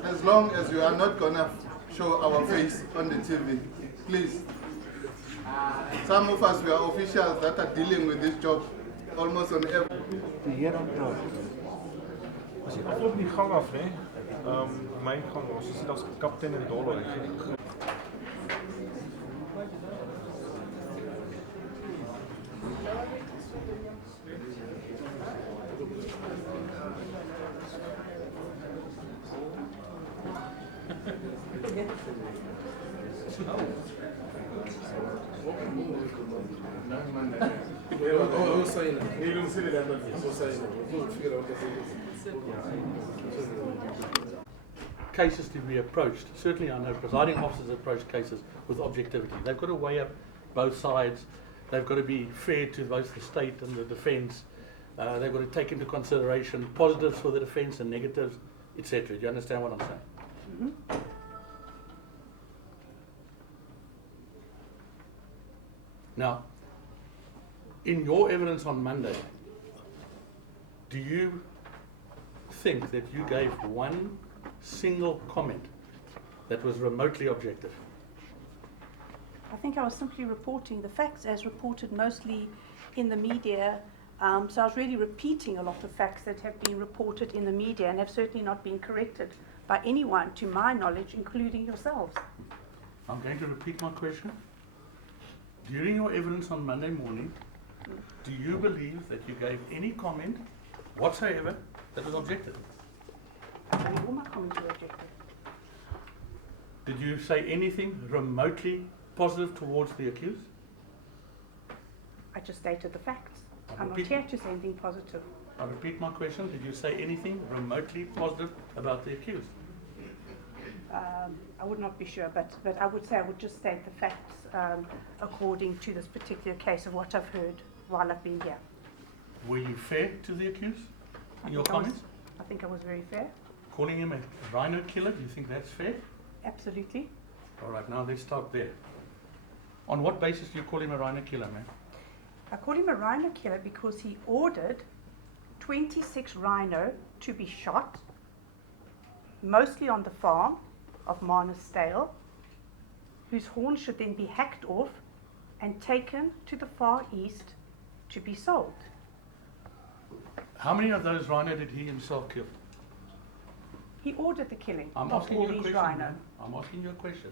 as long as you are not going to show our face on the TV, please. Some of us, we are officials that are dealing with this job almost on every... As jy afloop in die gang af, né? My gang, ons sien as kaptein en dollar. Cases to be approached. Certainly I know presiding officers approach cases with objectivity. They've got to weigh up both sides. They've got to be fair to both the state and the defence. They've got to take into consideration positives for the defence and negatives, etc. Do you understand what I'm saying? Mm-hmm. Now, In your evidence on Monday, do you think that you gave one single comment that was remotely objective? I think I was simply reporting the facts as reported mostly in the media. So I was really repeating a lot of facts that have been reported in the media and have certainly not been corrected by anyone, to my knowledge, including yourselves. I'm going to repeat my question. During your evidence on Monday morning, do you believe that you gave any comment whatsoever that was objective? I believe all my comments were objective. Did you say anything remotely positive towards the accused? I just stated the facts. I I'm not repeat- here to say anything positive. I repeat my question. Did you say anything remotely positive about the accused? I would not be sure, but I would say I would just state the facts according to this particular case of what I've heard while I've been here. Were you fair to the accused in your comments? I think I was very fair. Calling him a rhino killer, do you think that's fair? Absolutely. All right, now let's start there. On what basis do you call him a rhino killer, man? I call him a rhino killer because he ordered 26 rhino to be shot, mostly on the farm of Marnestale, whose horns should then be hacked off and taken to the Far East to be sold. How many of those rhino did he himself kill? He ordered the killing I'm of asking all you a these question, rhino. man. I'm asking you a question.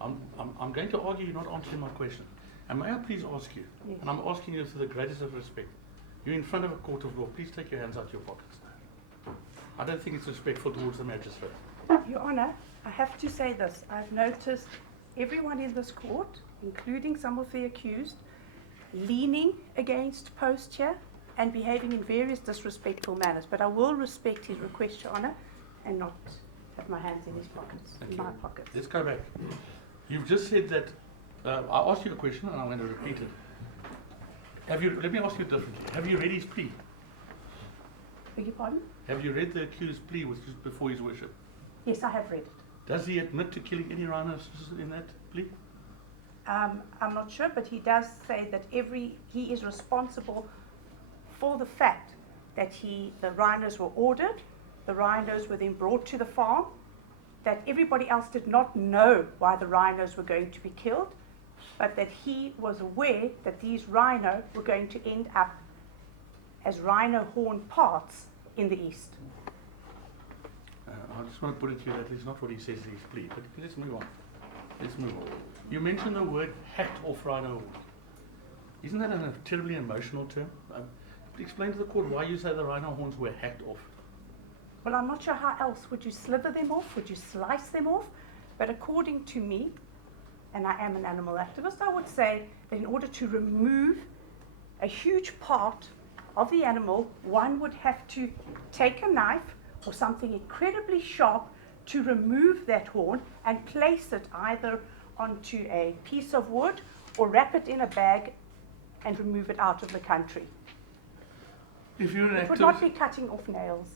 I'm going to argue you're not answering my question. And may I please ask you, Yes. and I'm asking you with the greatest of respect, you're in front of a court of law, please take your hands out your pockets. I don't think it's respectful towards the magistrate. Your Honour, I have to say this. I've noticed everyone in this court, including some of the accused, leaning against post here and behaving in various disrespectful manners. But I will respect his request, Your Honour, and not have my hands in his pockets, Thank in you. my pockets. Let's go back. You've just said that, I asked you a question and I'm going to repeat it. Let me ask you differently. Have you read his plea? Beg your pardon? Have you read the accused's plea which is before his worship? Yes, I have read it. Does he admit to killing any rhinos in that plea? I'm not sure, but he does say that he is responsible for the fact that the rhinos were ordered, the rhinos were then brought to the farm, that everybody else did not know why the rhinos were going to be killed, but that he was aware that these rhino were going to end up as rhino horn parts in the East. I just want to put it to you that is not what he says in his plea, but let's move on. Let's move on. You mentioned the word hacked off rhino horn. Isn't that a terribly emotional term? Explain to the court why you say the rhino horns were hacked off. Well, I'm not sure how else. Would you sliver them off? Would you slice them off? But according to me, and I am an animal activist, I would say that in order to remove a huge part of the animal, one would have to take a knife or something incredibly sharp to remove that horn and place it either onto a piece of wood or wrap it in a bag and remove it out of the country. If you're an It would activist, not be cutting off nails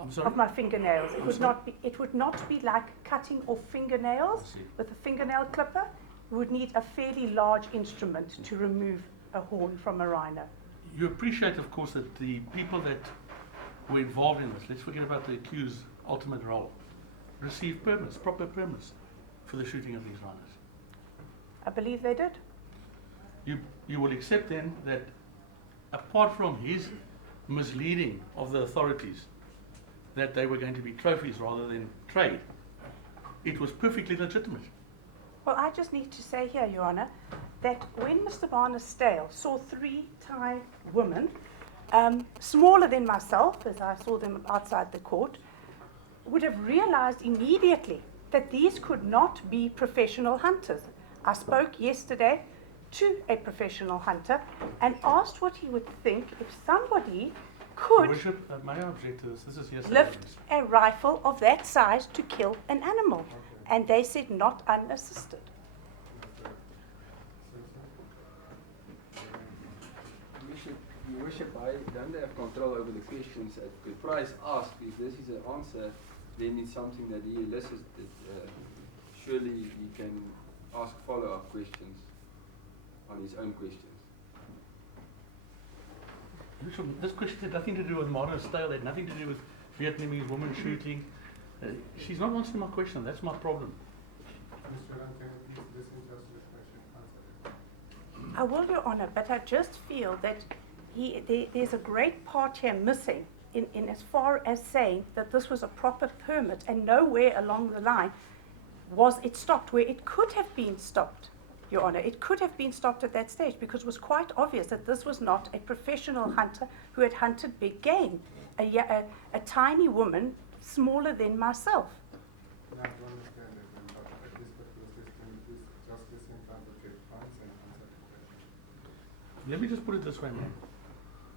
I'm sorry. of my fingernails. It I'm would sorry? not be. It would not be like cutting off fingernails I see. with a fingernail clipper. You would need a fairly large instrument to remove a horn from a rhino. You appreciate, of course, that the people that were involved in this, let's forget about the accused's ultimate role, received permits, proper permits for the shooting of these rhinos. I believe they did. You will accept then that apart from his misleading of the authorities that they were going to be trophies rather than trade, it was perfectly legitimate. Well, I just need to say here, Your Honour, that when Mr. Barnes-Stale saw 3 Thai women, smaller than myself, as I saw them outside the court, would have realized immediately that these could not be professional hunters. I spoke yesterday to a professional hunter and asked what he would think if somebody Your could Worship, may I object to this? This is yesterday. lift a rifle of that size to kill an animal. And they said not unassisted. Your Worship, I don't have control over the questions. The price asked, if this is an answer, then it's something that he elicited. Surely he can ask follow-up questions on his own questions. This question had nothing to do with modern style, had nothing to do with Vietnamese women shooting. She's not answering my question, that's my problem. Mr. Chairman, can you please listen just to this question, answer it? I will, Your Honour, but I just feel that there's a great part here missing in as far as saying that this was a proper permit, and nowhere along the line was it stopped where it could have been stopped, Your Honour. It could have been stopped at that stage because it was quite obvious that this was not a professional hunter who had hunted big game, a tiny woman smaller than myself. Now, I understand that, but at this particular stage, can you please just listen to the answer and answer the question? Let me just put it this way, man.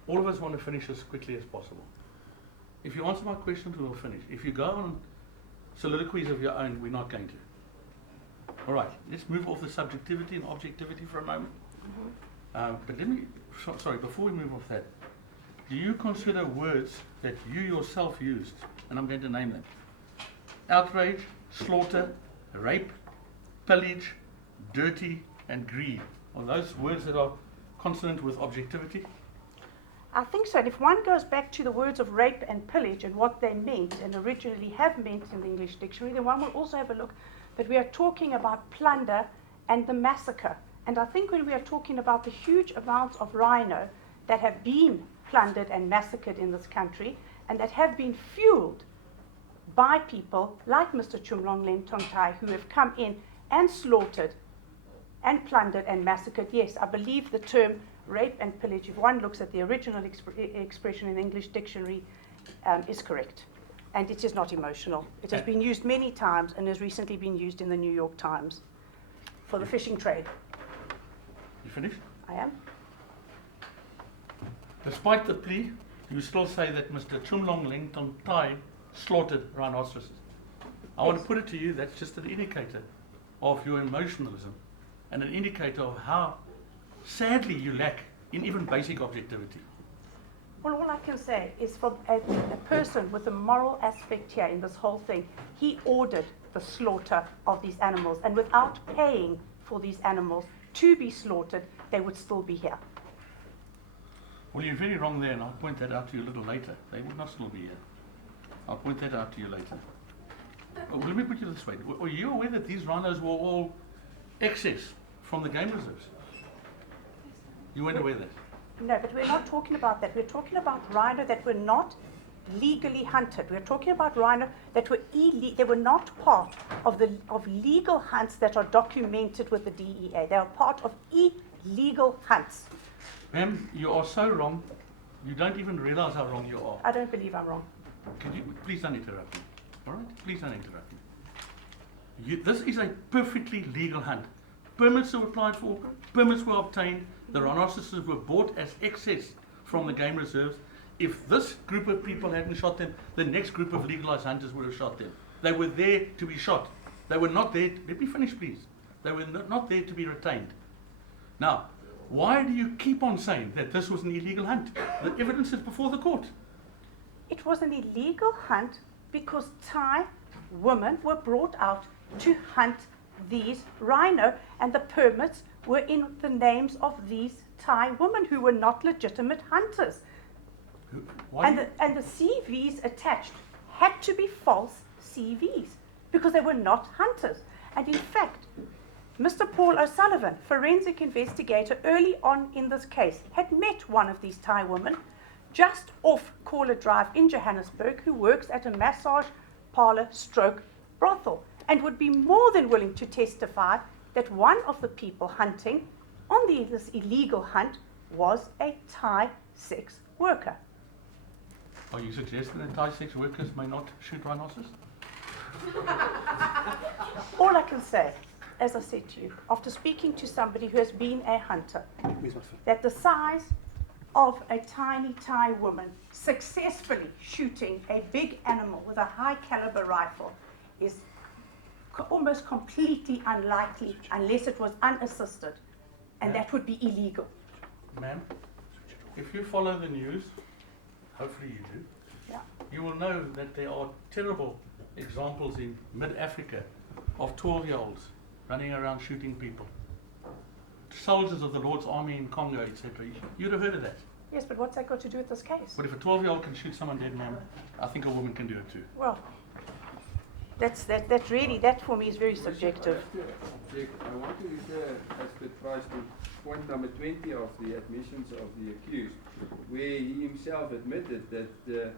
All of us want to finish as quickly as possible. If you answer my questions, we'll finish. If you go on soliloquies of your own, we're not going to. All right, let's move off the subjectivity and objectivity for a moment. But let me, sorry, before we move off that, do you consider words that you yourself used, and I'm going to name them, outrage, slaughter, rape, pillage, dirty, and greed, are those words that are consonant with objectivity? I think so. And if one goes back to the words of rape and pillage and what they meant and originally have meant in the English dictionary, then one will also have a look that we are talking about plunder and the massacre. And I think when we are talking about the huge amounts of rhino that have been plundered and massacred in this country and that have been fueled by people like Mr. Chumlong Leng Tongtai, who have come in and slaughtered and plundered and massacred, yes, I believe the term rape and pillage, if one looks at the original expression in the English dictionary, is correct. And it is not emotional. It has been used many times and has recently been used in the New York Times for the fishing trade. You finished? I am. Despite the plea, you still say that Mr. Chumlong Leng Tongtai slaughtered rhinoceroses. I want to put it to you, that's just an indicator of your emotionalism and an indicator of how sadly you lack in even basic objectivity. Well, all I can say is for a person with a moral aspect here in this whole thing, he ordered the slaughter of these animals, and without paying for these animals to be slaughtered, they would still be here. Well, you're very wrong there, and I'll point that out to you a little later. They would not still be here. I'll point that out to you later. Well, let me put you this way. Were you aware that these rhinos were all excess from the game reserves? You weren't aware of that? No, but we're not talking about that. We're talking about rhino that were not legally hunted. We're talking about rhino that were illegal. They were not part of legal hunts that are documented with the DEA. They are part of illegal hunts. Ma'am, you are so wrong. You don't even realize how wrong you are. I don't believe I'm wrong. Could you please don't interrupt me? All right? Please don't interrupt me. This is a perfectly legal hunt. Permits were applied for, permits were obtained, the rhinoceroses were bought as excess from the game reserves. If this group of people hadn't shot them, the next group of legalized hunters would have shot them. They were there to be shot. They were not there, let me finish please. They were not there to be retained. Now, why do you keep on saying that this was an illegal hunt? The evidence is before the court. It was an illegal hunt because Thai women were brought out to hunt these rhino, and the permits were in the names of these Thai women who were not legitimate hunters. And the CVs attached had to be false CVs because they were not hunters. And in fact, Mr. Paul O'Sullivan, forensic investigator early on in this case, had met one of these Thai women just off Caller Drive in Johannesburg who works at a massage parlor stroke brothel, and would be more than willing to testify that one of the people hunting on this illegal hunt was a Thai sex worker. Are you suggesting that Thai sex workers may not shoot rhinoceros? All I can say, as I said to you, after speaking to somebody who has been a hunter, that the size of a tiny Thai woman successfully shooting a big animal with a high caliber rifle is almost completely unlikely unless it was unassisted, and that would be illegal. Ma'am, if you follow the news, hopefully you do, Yeah. you will know that there are terrible examples in mid-Africa of 12-year-olds running around shooting people. Soldiers of the Lord's Army in Congo, etc. You'd have heard of that. Yes, but what's that got to do with this case? But if a 12-year-old can shoot someone dead, ma'am, I think a woman can do it too. Well, that for me is very subjective. I want to refer, as per price, to point number 20 of the admissions of the accused, where he himself admitted that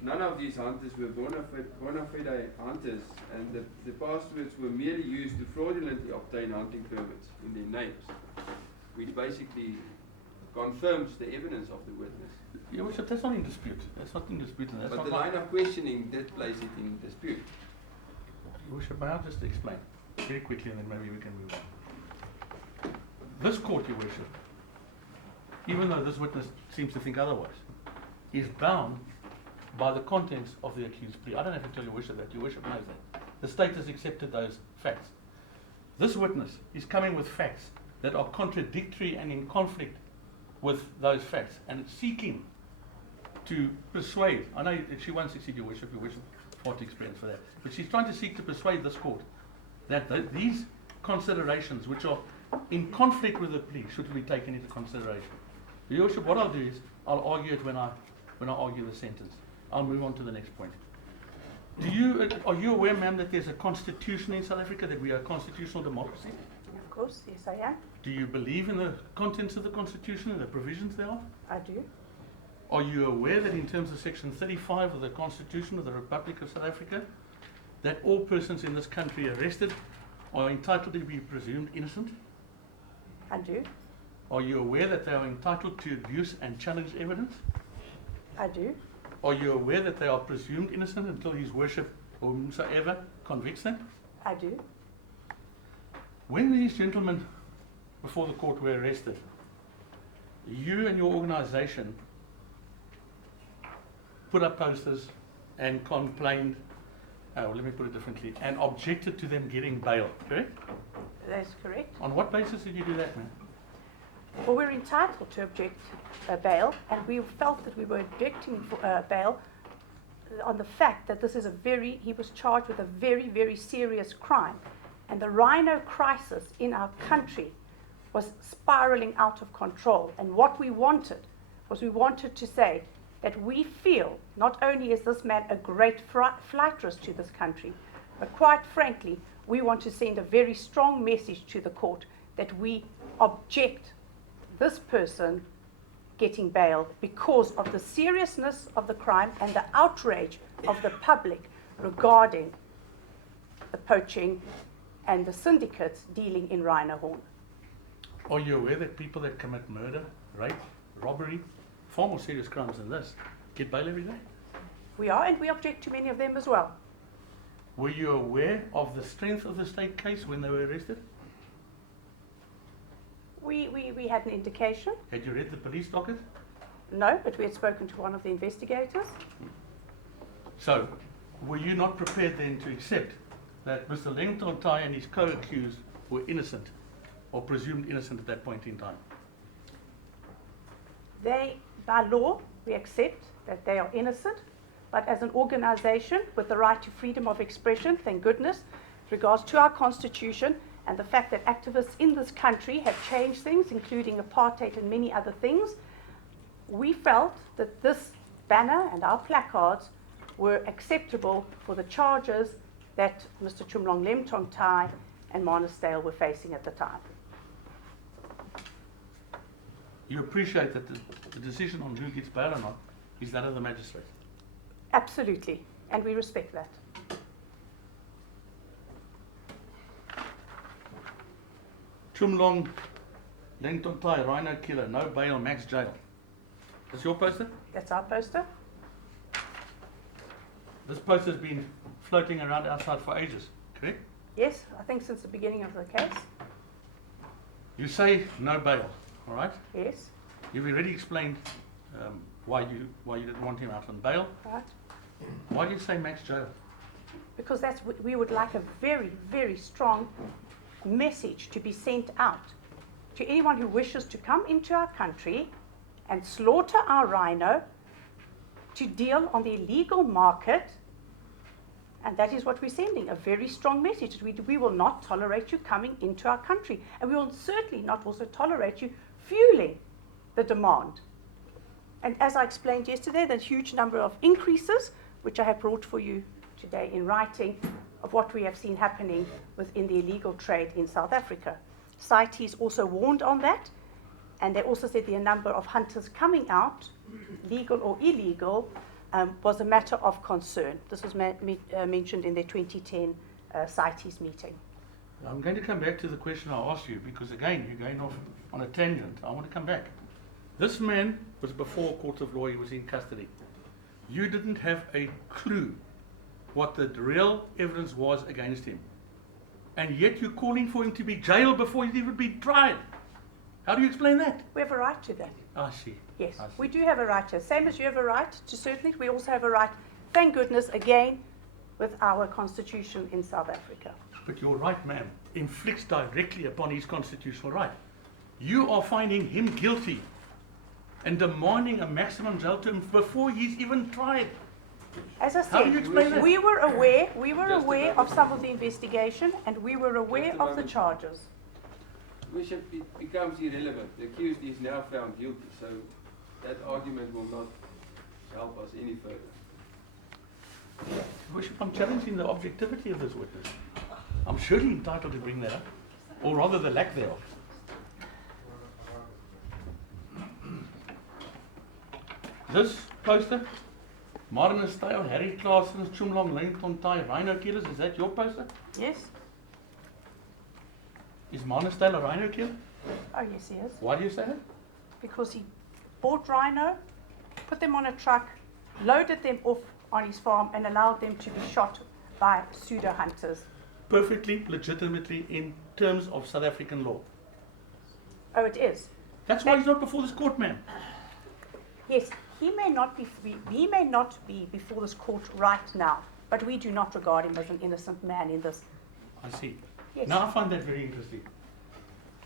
none of these hunters were bona fide hunters, and the passwords were merely used to fraudulently obtain hunting permits in their names, which basically confirms the evidence of the witness. Your Worship, that's not in dispute. That's not in dispute. And that's But not the line of questioning did place it in dispute. Your Worship, may I just explain very quickly and then maybe we can move on. This court, Your Worship, even though this witness seems to think otherwise, is bound by the contents of the accused plea. I don't have to tell Your Worship that. Your Worship knows that. The state has accepted those facts. This witness is coming with facts that are contradictory and in conflict with those facts, and it's seeking to persuade. I know she won't succeed, Your Worship far too experienced for that, but she's trying to seek to persuade this court that these considerations, which are in conflict with the plea, should be taken into consideration. Your Worship, what I'll do is I'll argue it when I argue the sentence. I'll move on to the next point. Are you aware, ma'am, that there's a constitution in South Africa, that we are a constitutional democracy? Of course, yes, I am. Do you believe in the contents of the constitution and the provisions thereof? I do. Are you aware that in terms of section 35 of the Constitution of the Republic of South Africa, that all persons in this country arrested are entitled to be presumed innocent? I do. Are you aware that they are entitled to abuse and challenge evidence? I do. Are you aware that they are presumed innocent until His Worship or whomsoever convicts them? I do. When these gentlemen before the court were arrested, you and your organization put up posters and complained, let me put it differently, and objected to them getting bail, correct? That's correct. On what basis did you do that, ma'am? Well, we're entitled to object bail, and we felt that we were objecting for bail on the fact that this is he was charged with a very, very serious crime. And the rhino crisis in our country was spiraling out of control. And what we wanted to say that we feel not only is this man a great flight risk to this country, but quite frankly, we want to send a very strong message to the court that we object this person getting bail because of the seriousness of the crime and the outrage of the public regarding the poaching and the syndicates dealing in rhino horn. Are you aware that people that commit murder, rape, robbery, far more serious crimes than this, get bail every day? We are, and we object to many of them as well. Were you aware of the strength of the state case when they were arrested? We had an indication. Had you read the police docket? No, but we had spoken to one of the investigators. So, were you not prepared then to accept that Mr. Lengtontai and his co-accused were innocent or presumed innocent at that point in time? By law, we accept that they are innocent, but as an organization with the right to freedom of expression, thank goodness, with regards to our constitution and the fact that activists in this country have changed things, including apartheid and many other things, we felt that this banner and our placards were acceptable for the charges that Mr. Chumlong Lemtongtai and Marnus were facing at the time. You appreciate that the decision on who gets bail or not is that of the magistrate? Absolutely, and we respect that. Chumlong Lengtontai, rhino killer, no bail, max jail. That's your poster? That's our poster. This poster has been floating around outside for ages, correct? Yes, I think since the beginning of the case. You say no bail, all right? Yes. You've already explained why you didn't want him out on bail. Right. Why do you say max jail? Because we would like a very, very strong message to be sent out to anyone who wishes to come into our country and slaughter our rhino, to deal on the illegal market, and that is what we're sending, a very strong message. We will not tolerate you coming into our country, and we will certainly not also tolerate you fueling the demand And as I explained yesterday, there's a huge number of increases, which I have brought for you today in writing, of what we have seen happening within the illegal trade in South Africa. CITES also warned on that, and they also said the number of hunters coming out, legal or illegal, was a matter of concern. This was mentioned in the 2010 CITES meeting. I'm going to come back to the question I asked you, because again, you're going off on a tangent. I want to come back. This man was before a court of law, he was in custody. You didn't have a clue what the real evidence was against him. And yet you're calling for him to be jailed before he'd even be tried. How do you explain that? We have a right to that. I see. Yes, I see. we do have a right to. Same as you have a right to certainly, we also have a right, thank goodness, again, with our constitution in South Africa. But your right, ma'am, inflicts directly upon his constitutional right. You are finding him guilty and demanding a maximum jail term before he's even tried. As I How do you said, explain that? we were aware Just of about- some of the investigation, and we were aware Just a of the moment. charges. Bishop, it becomes irrelevant. The accused is now found guilty, so that argument will not help us any further. Bishop, I'm challenging the objectivity of this witness. I'm surely entitled to bring that up, or rather the lack thereof. This poster, Martin Style, Harry Claassens, Chumlong, Lincoln Thai, Rhino Killers, is that your poster? Yes? Is Martin Style a rhino killer? Oh, yes, he is. Why do you say that? Because he bought rhino, put them on a truck, loaded them off on his farm, and allowed them to be shot by pseudo hunters. Perfectly, legitimately, in terms of South African law. Oh, it is. That's why he's not before this court, ma'am. Yes, he may not be before this court right now, but we do not regard him as an innocent man in this. I see. Yes. Now I find that very interesting.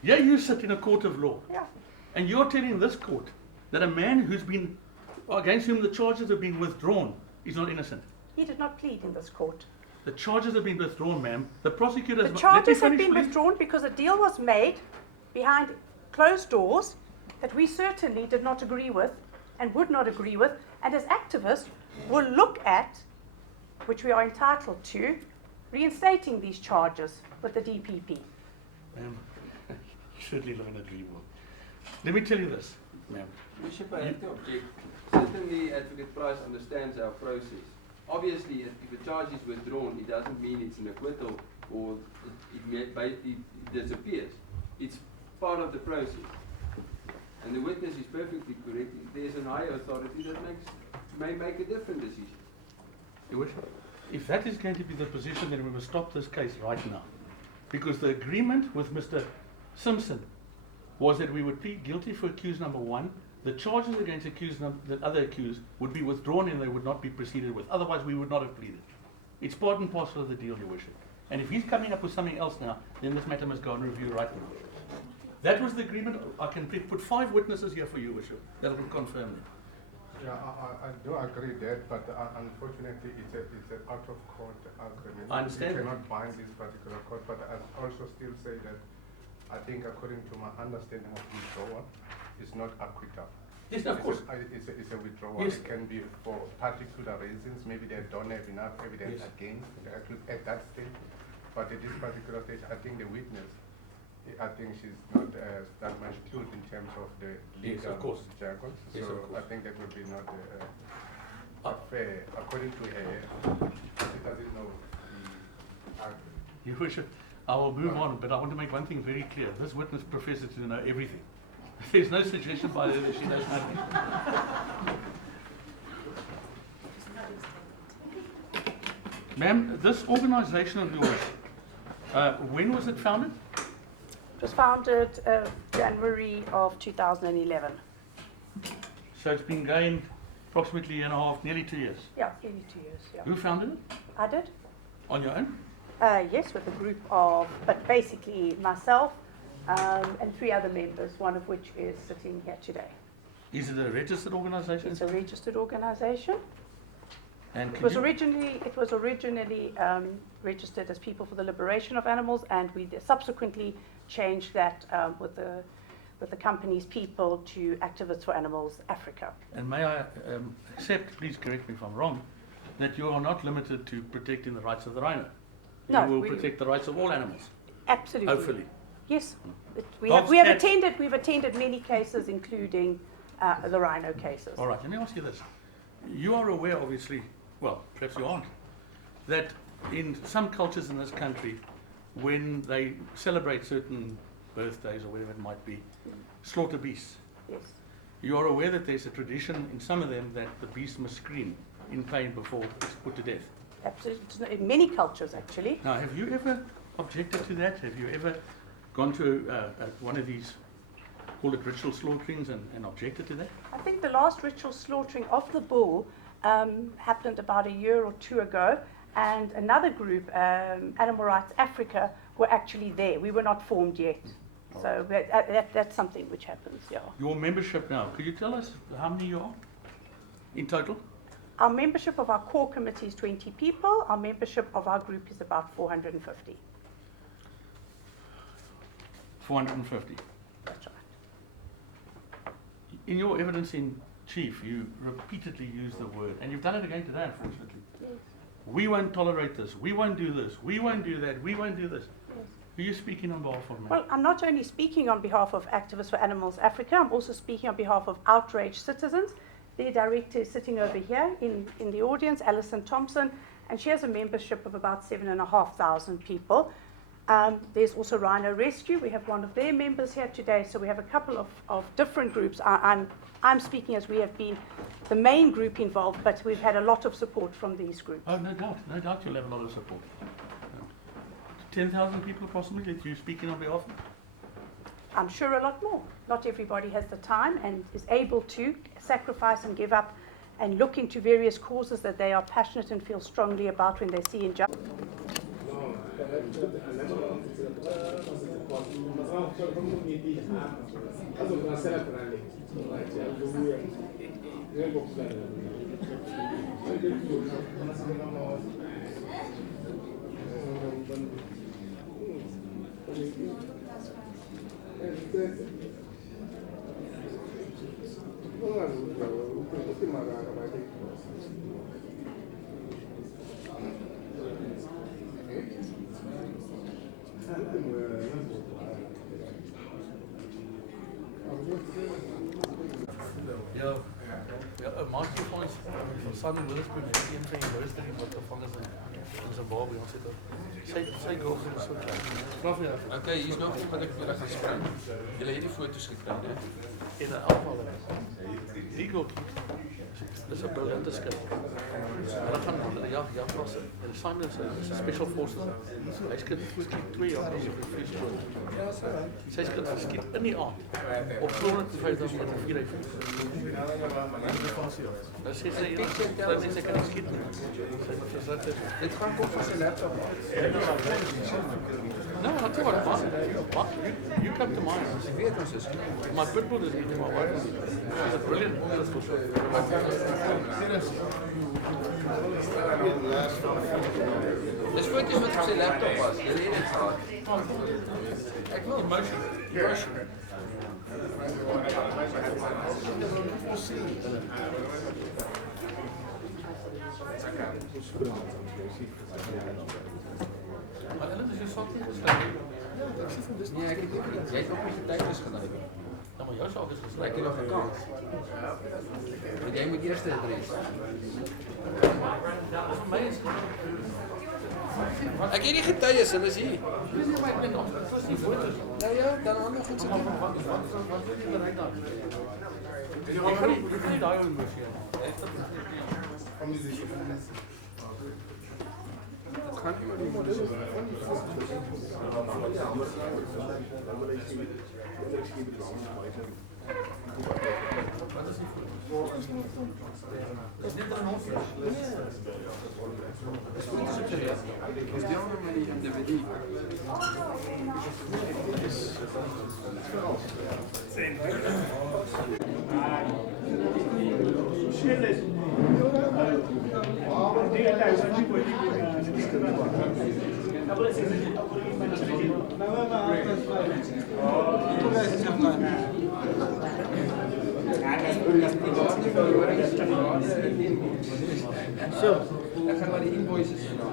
Here you sit in a court of law, Yeah. and you're telling this court that a man against whom the charges have been withdrawn is not innocent. He did not plead in this court. The charges have been withdrawn, ma'am. The prosecutor The has... charges have Let me been finish, please. withdrawn because a deal was made behind closed doors that we certainly did not agree with and would not agree with, and as activists will look at, which we are entitled to, reinstating these charges with the DPP. Ma'am, you certainly live in a dream world. Let me tell you this, ma'am. Bishop, I have to object. Certainly, Advocate Price understands our process. Obviously, if a charge is withdrawn, it doesn't mean it's an acquittal or it disappears. It's part of the process. And the witness is perfectly correct. There's an higher authority that may make a different decision. Your Worship, if that is going to be the position, then we must stop this case right now. Because the agreement with Mr. Simpson was that we would plead guilty for accused number 1. The charges against the other accused would be withdrawn and they would not be proceeded with. Otherwise, we would not have pleaded. It's part and parcel of the deal, Your Worship. And if he's coming up with something else now, then this matter must go on review right now. That was the agreement. I can put 5 witnesses here for you, Worship, that will confirm it. Yeah, I do agree that, but unfortunately, it's an out of court agreement. I understand. You cannot bind this particular court, but I also still say that I think, according to my understanding of withdrawal, it's not acquittal. Yes, of course. It's a withdrawal. Yes. It can be for particular reasons. Maybe they don't have enough evidence Yes. against at that stage. But at this particular stage, I think the witness, I think she's not that much tuned in terms of the Yes, legal of course. jargon. Yes, So of course. I think that would be not fair. According to her, she doesn't know the argument. Your Worship, I will move on, but I want to make one thing very clear. This witness professes to know everything. There's no suggestion by her that she knows nothing. Ma'am, this organization of yours, when was it founded? It was founded January of 2011. So it's been going approximately a year and a half, nearly 2 years. Yeah, nearly 2 years. Yeah. Who founded it? I did. On your own? Yes, with a group of, but basically myself and 3 other members, one of which is sitting here today. Is it a registered organization? It's a registered organization. And It could was you- originally registered as People for the Liberation of Animals, and we subsequently changed that with with the company's people to Activists for Animals Africa. And may I accept, please correct me if I'm wrong, that you are not limited to protecting the rights of the rhino. No, You will we- protect the rights of all animals, Absolutely. hopefully. Yes, Dogs, we have cats. attended many cases, including the rhino cases. All right, let me ask you this. You are aware, obviously, well, perhaps you aren't, that in some cultures in this country, when they celebrate certain birthdays or whatever it might be, slaughter beasts. Yes. You are aware that there's a tradition in some of them that the beast must scream in pain before it's put to death. Absolutely, in many cultures actually. Now, have you ever objected to that? Have you ever gone to one of these, call it ritual slaughterings, and objected to that? I think the last ritual slaughtering of the bull happened about a year or two ago, and another group, Animal Rights Africa, were actually there. We were not formed yet. So that's something which happens, yeah. Your membership now, could you tell us how many you are in total? Our membership of our core committee is 20 people. Our membership of our group is about 450. 450. That's right. In your evidence in chief, you repeatedly use the word, and you've done it again today, unfortunately. Yes. We won't tolerate this. We won't do this. We won't do that. We won't do this. Yes. Are you speaking on behalf of me? Well, I'm not only speaking on behalf of Activists for Animals Africa, I'm also speaking on behalf of outraged citizens. Their director is sitting over here in the audience, Alison Thompson, and she has a membership of about 7,500 people. There's also Rhino Rescue. We have one of their members here today, so we have a couple of different groups. I'm speaking as we have been the main group involved, but we've had a lot of support from these groups. Oh, no doubt you'll have a lot of support. 10,000 people approximately that you're speaking on behalf of? I'm sure a lot more. Not everybody has the time and is able to sacrifice and give up and look into various causes that they are passionate and feel strongly about when they see injustice. Ja, maak jy vir ons van Simon Witherspoon het een van die mooiste die wat gevang is in Zimbabwe. Ons het sy girlfriend is so klaar. Okay, hier's nog iets wat ek vir julle gaan spring. Julle het die foto's gekry, né? En 'n afval. Die girlfriend is 'n briljante skip. Hulle gaan hulle jagvasse. En Simon is 'n special forces. Hy skiet 2 jaar as 'n vliegtuig. Sy skiet in die aand op 450 meter 4 nou sê sy net sy kan nie skiet nie. Dit gaan kom van sy laptop. No, I'll tell you what, you come to mine. Ek weet ons is. My pitbull is eating my wife. She's a brilliant pistol shot. Dis foto's wat op sy laptop was. Jy het dit gehad. Ek wil emotion. Maar hulle is jou saak nie gesluit. Nee, ek het nie. Jy het ook nie getuies gelei. Ja, maar jou saak is Ek gesluit. het nog gekans. Want jy moet eers adres. Vir my is Ek het nie getuies, hulle is hier. die foto's. Nou ja, dan ander goed se doen. Wat wil jy bereik dan? Ek kan nie daai ou emosie hê. Gaan nie maar die model van die Wat is die foto? Is dit 'n ons? Dis deel van die individu. Gracias, Ek gaan maar die invoices vra.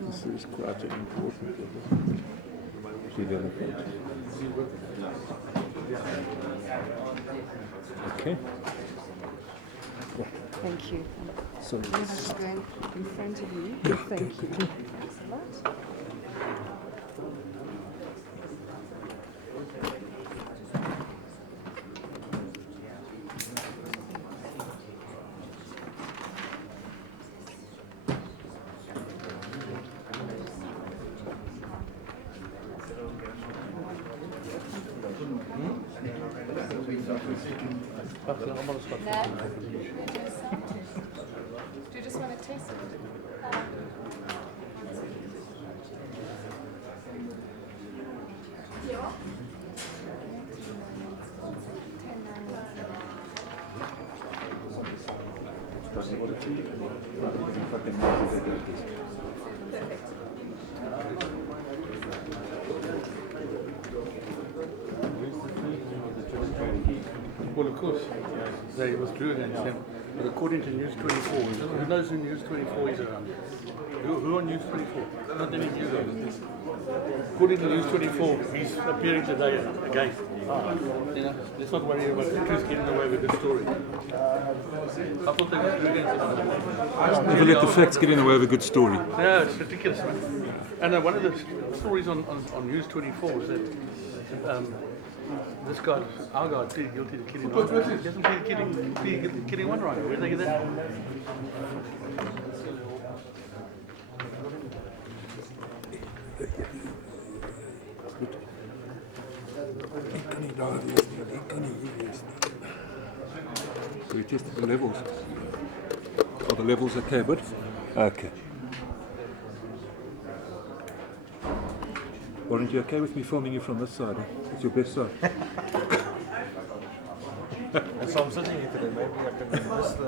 This is quite an important development. Okay. Thank you. So You have to go in front of me. Thank you. Thanks a lot. Do you just want to taste it? Well, of course, they withdrew against him. But according to News 24, who knows who News 24 is around? Who on News 24? Not any of you guys. According to News 24, he's appearing today again. You know, let's not worry about the truth getting away with the story. I thought they withdrew against him. never let the facts get in the way of a good story. No, it's ridiculous, man. And one of the stories on News 24 is that this guy, our guy, pleaded guilty to killing one rhino. He hasn't pleaded killing one rhino. Where'd they get that? So we tested the levels. Are the levels okay, bud? Okay. Warren, you okay with me filming you from this side? It's your best side. And so I'm sitting here today, maybe I can miss the...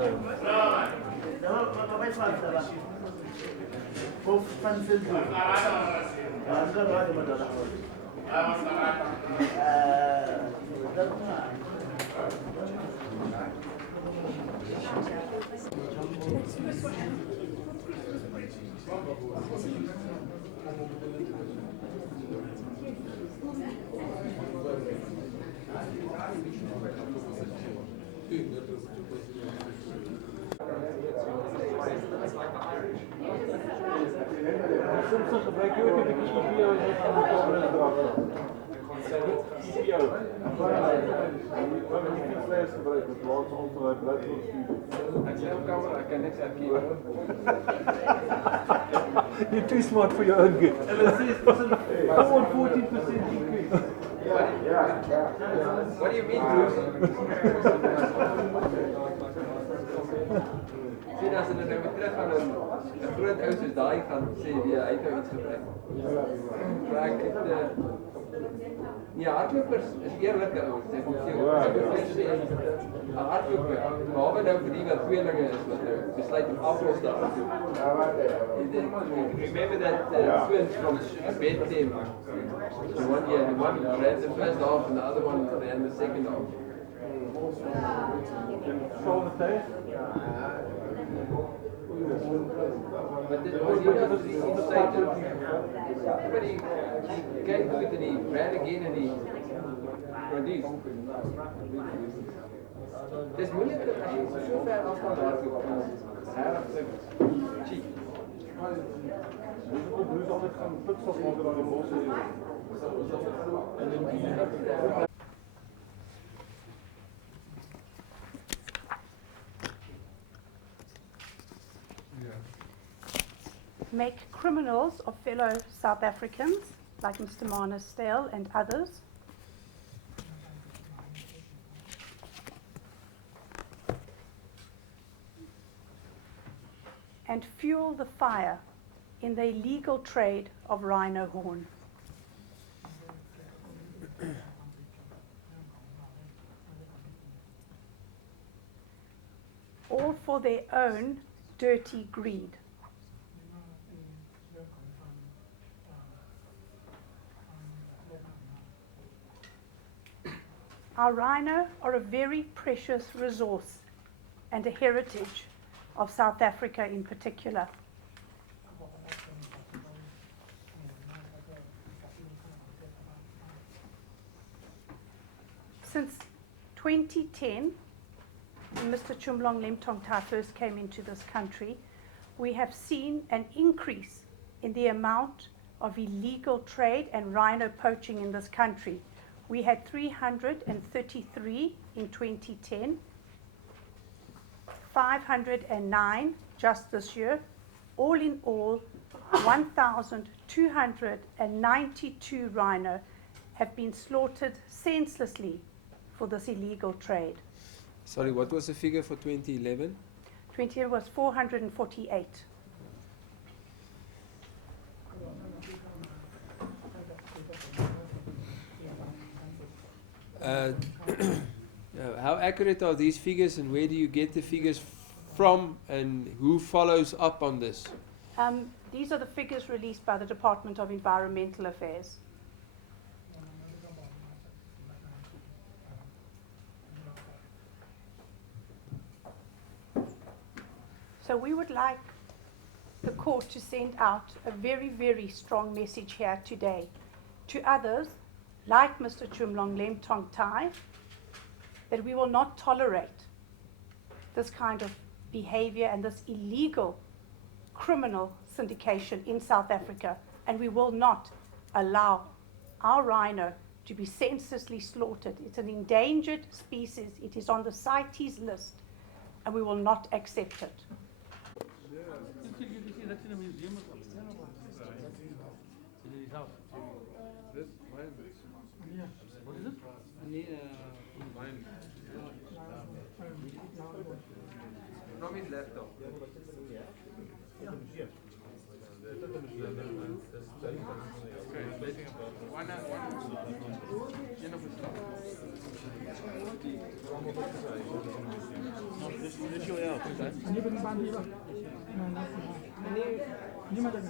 You're too smart for your own good. What do you mean, Bruce? Sien as hulle nou weer terug gaan en 'n groot ou soos daai gaan sê jy uit nou iets gebruik. Maar ek het nee, hardlopers is eerlike ouens. Ek moet sê, ek wil sê 'n hardloper, behalwe nou vir die wat tweelinge is wat nou besluit om aflos te hardloop. Remember that twins from Bethlehem. So one ran the first half and the other one ran the second half. But this was inside. But he came to it and he ran again and he produced. Dis moeilik as jy so ver afstand hardloop. Cheap. Make criminals of fellow South Africans like Mr. Manus Stale and others. And fuel the fire in the illegal trade of rhino horn. all for their own dirty greed. Our rhino are a very precious resource and a heritage of South Africa in particular. Since 2010, when Mr. Chumlong Lemtongtai first came into this country, we have seen an increase in the amount of illegal trade and rhino poaching in this country. We had 333 in 2010, 509 just this year. All in all, 1,292 rhino have been slaughtered senselessly for this illegal trade. Sorry, what was the figure for 2011? 2010 was 448. How accurate are these figures, and where do you get the figures from, and who follows up on this? These are the figures released by the Department of Environmental Affairs. So we would like the court to send out a very, very strong message here today to others, like Mr. Chumlong Lemtongtai, that we will not tolerate this kind of behavior and this illegal criminal syndication in South Africa, and we will not allow our rhino to be senselessly slaughtered. It's an endangered species. It is on the CITES list, and we will not accept it. That's in a museum or something. In his house. What is it? From his laptop. Dit is jullie ook, hè? Niet met een baan hier. Nee, niet met een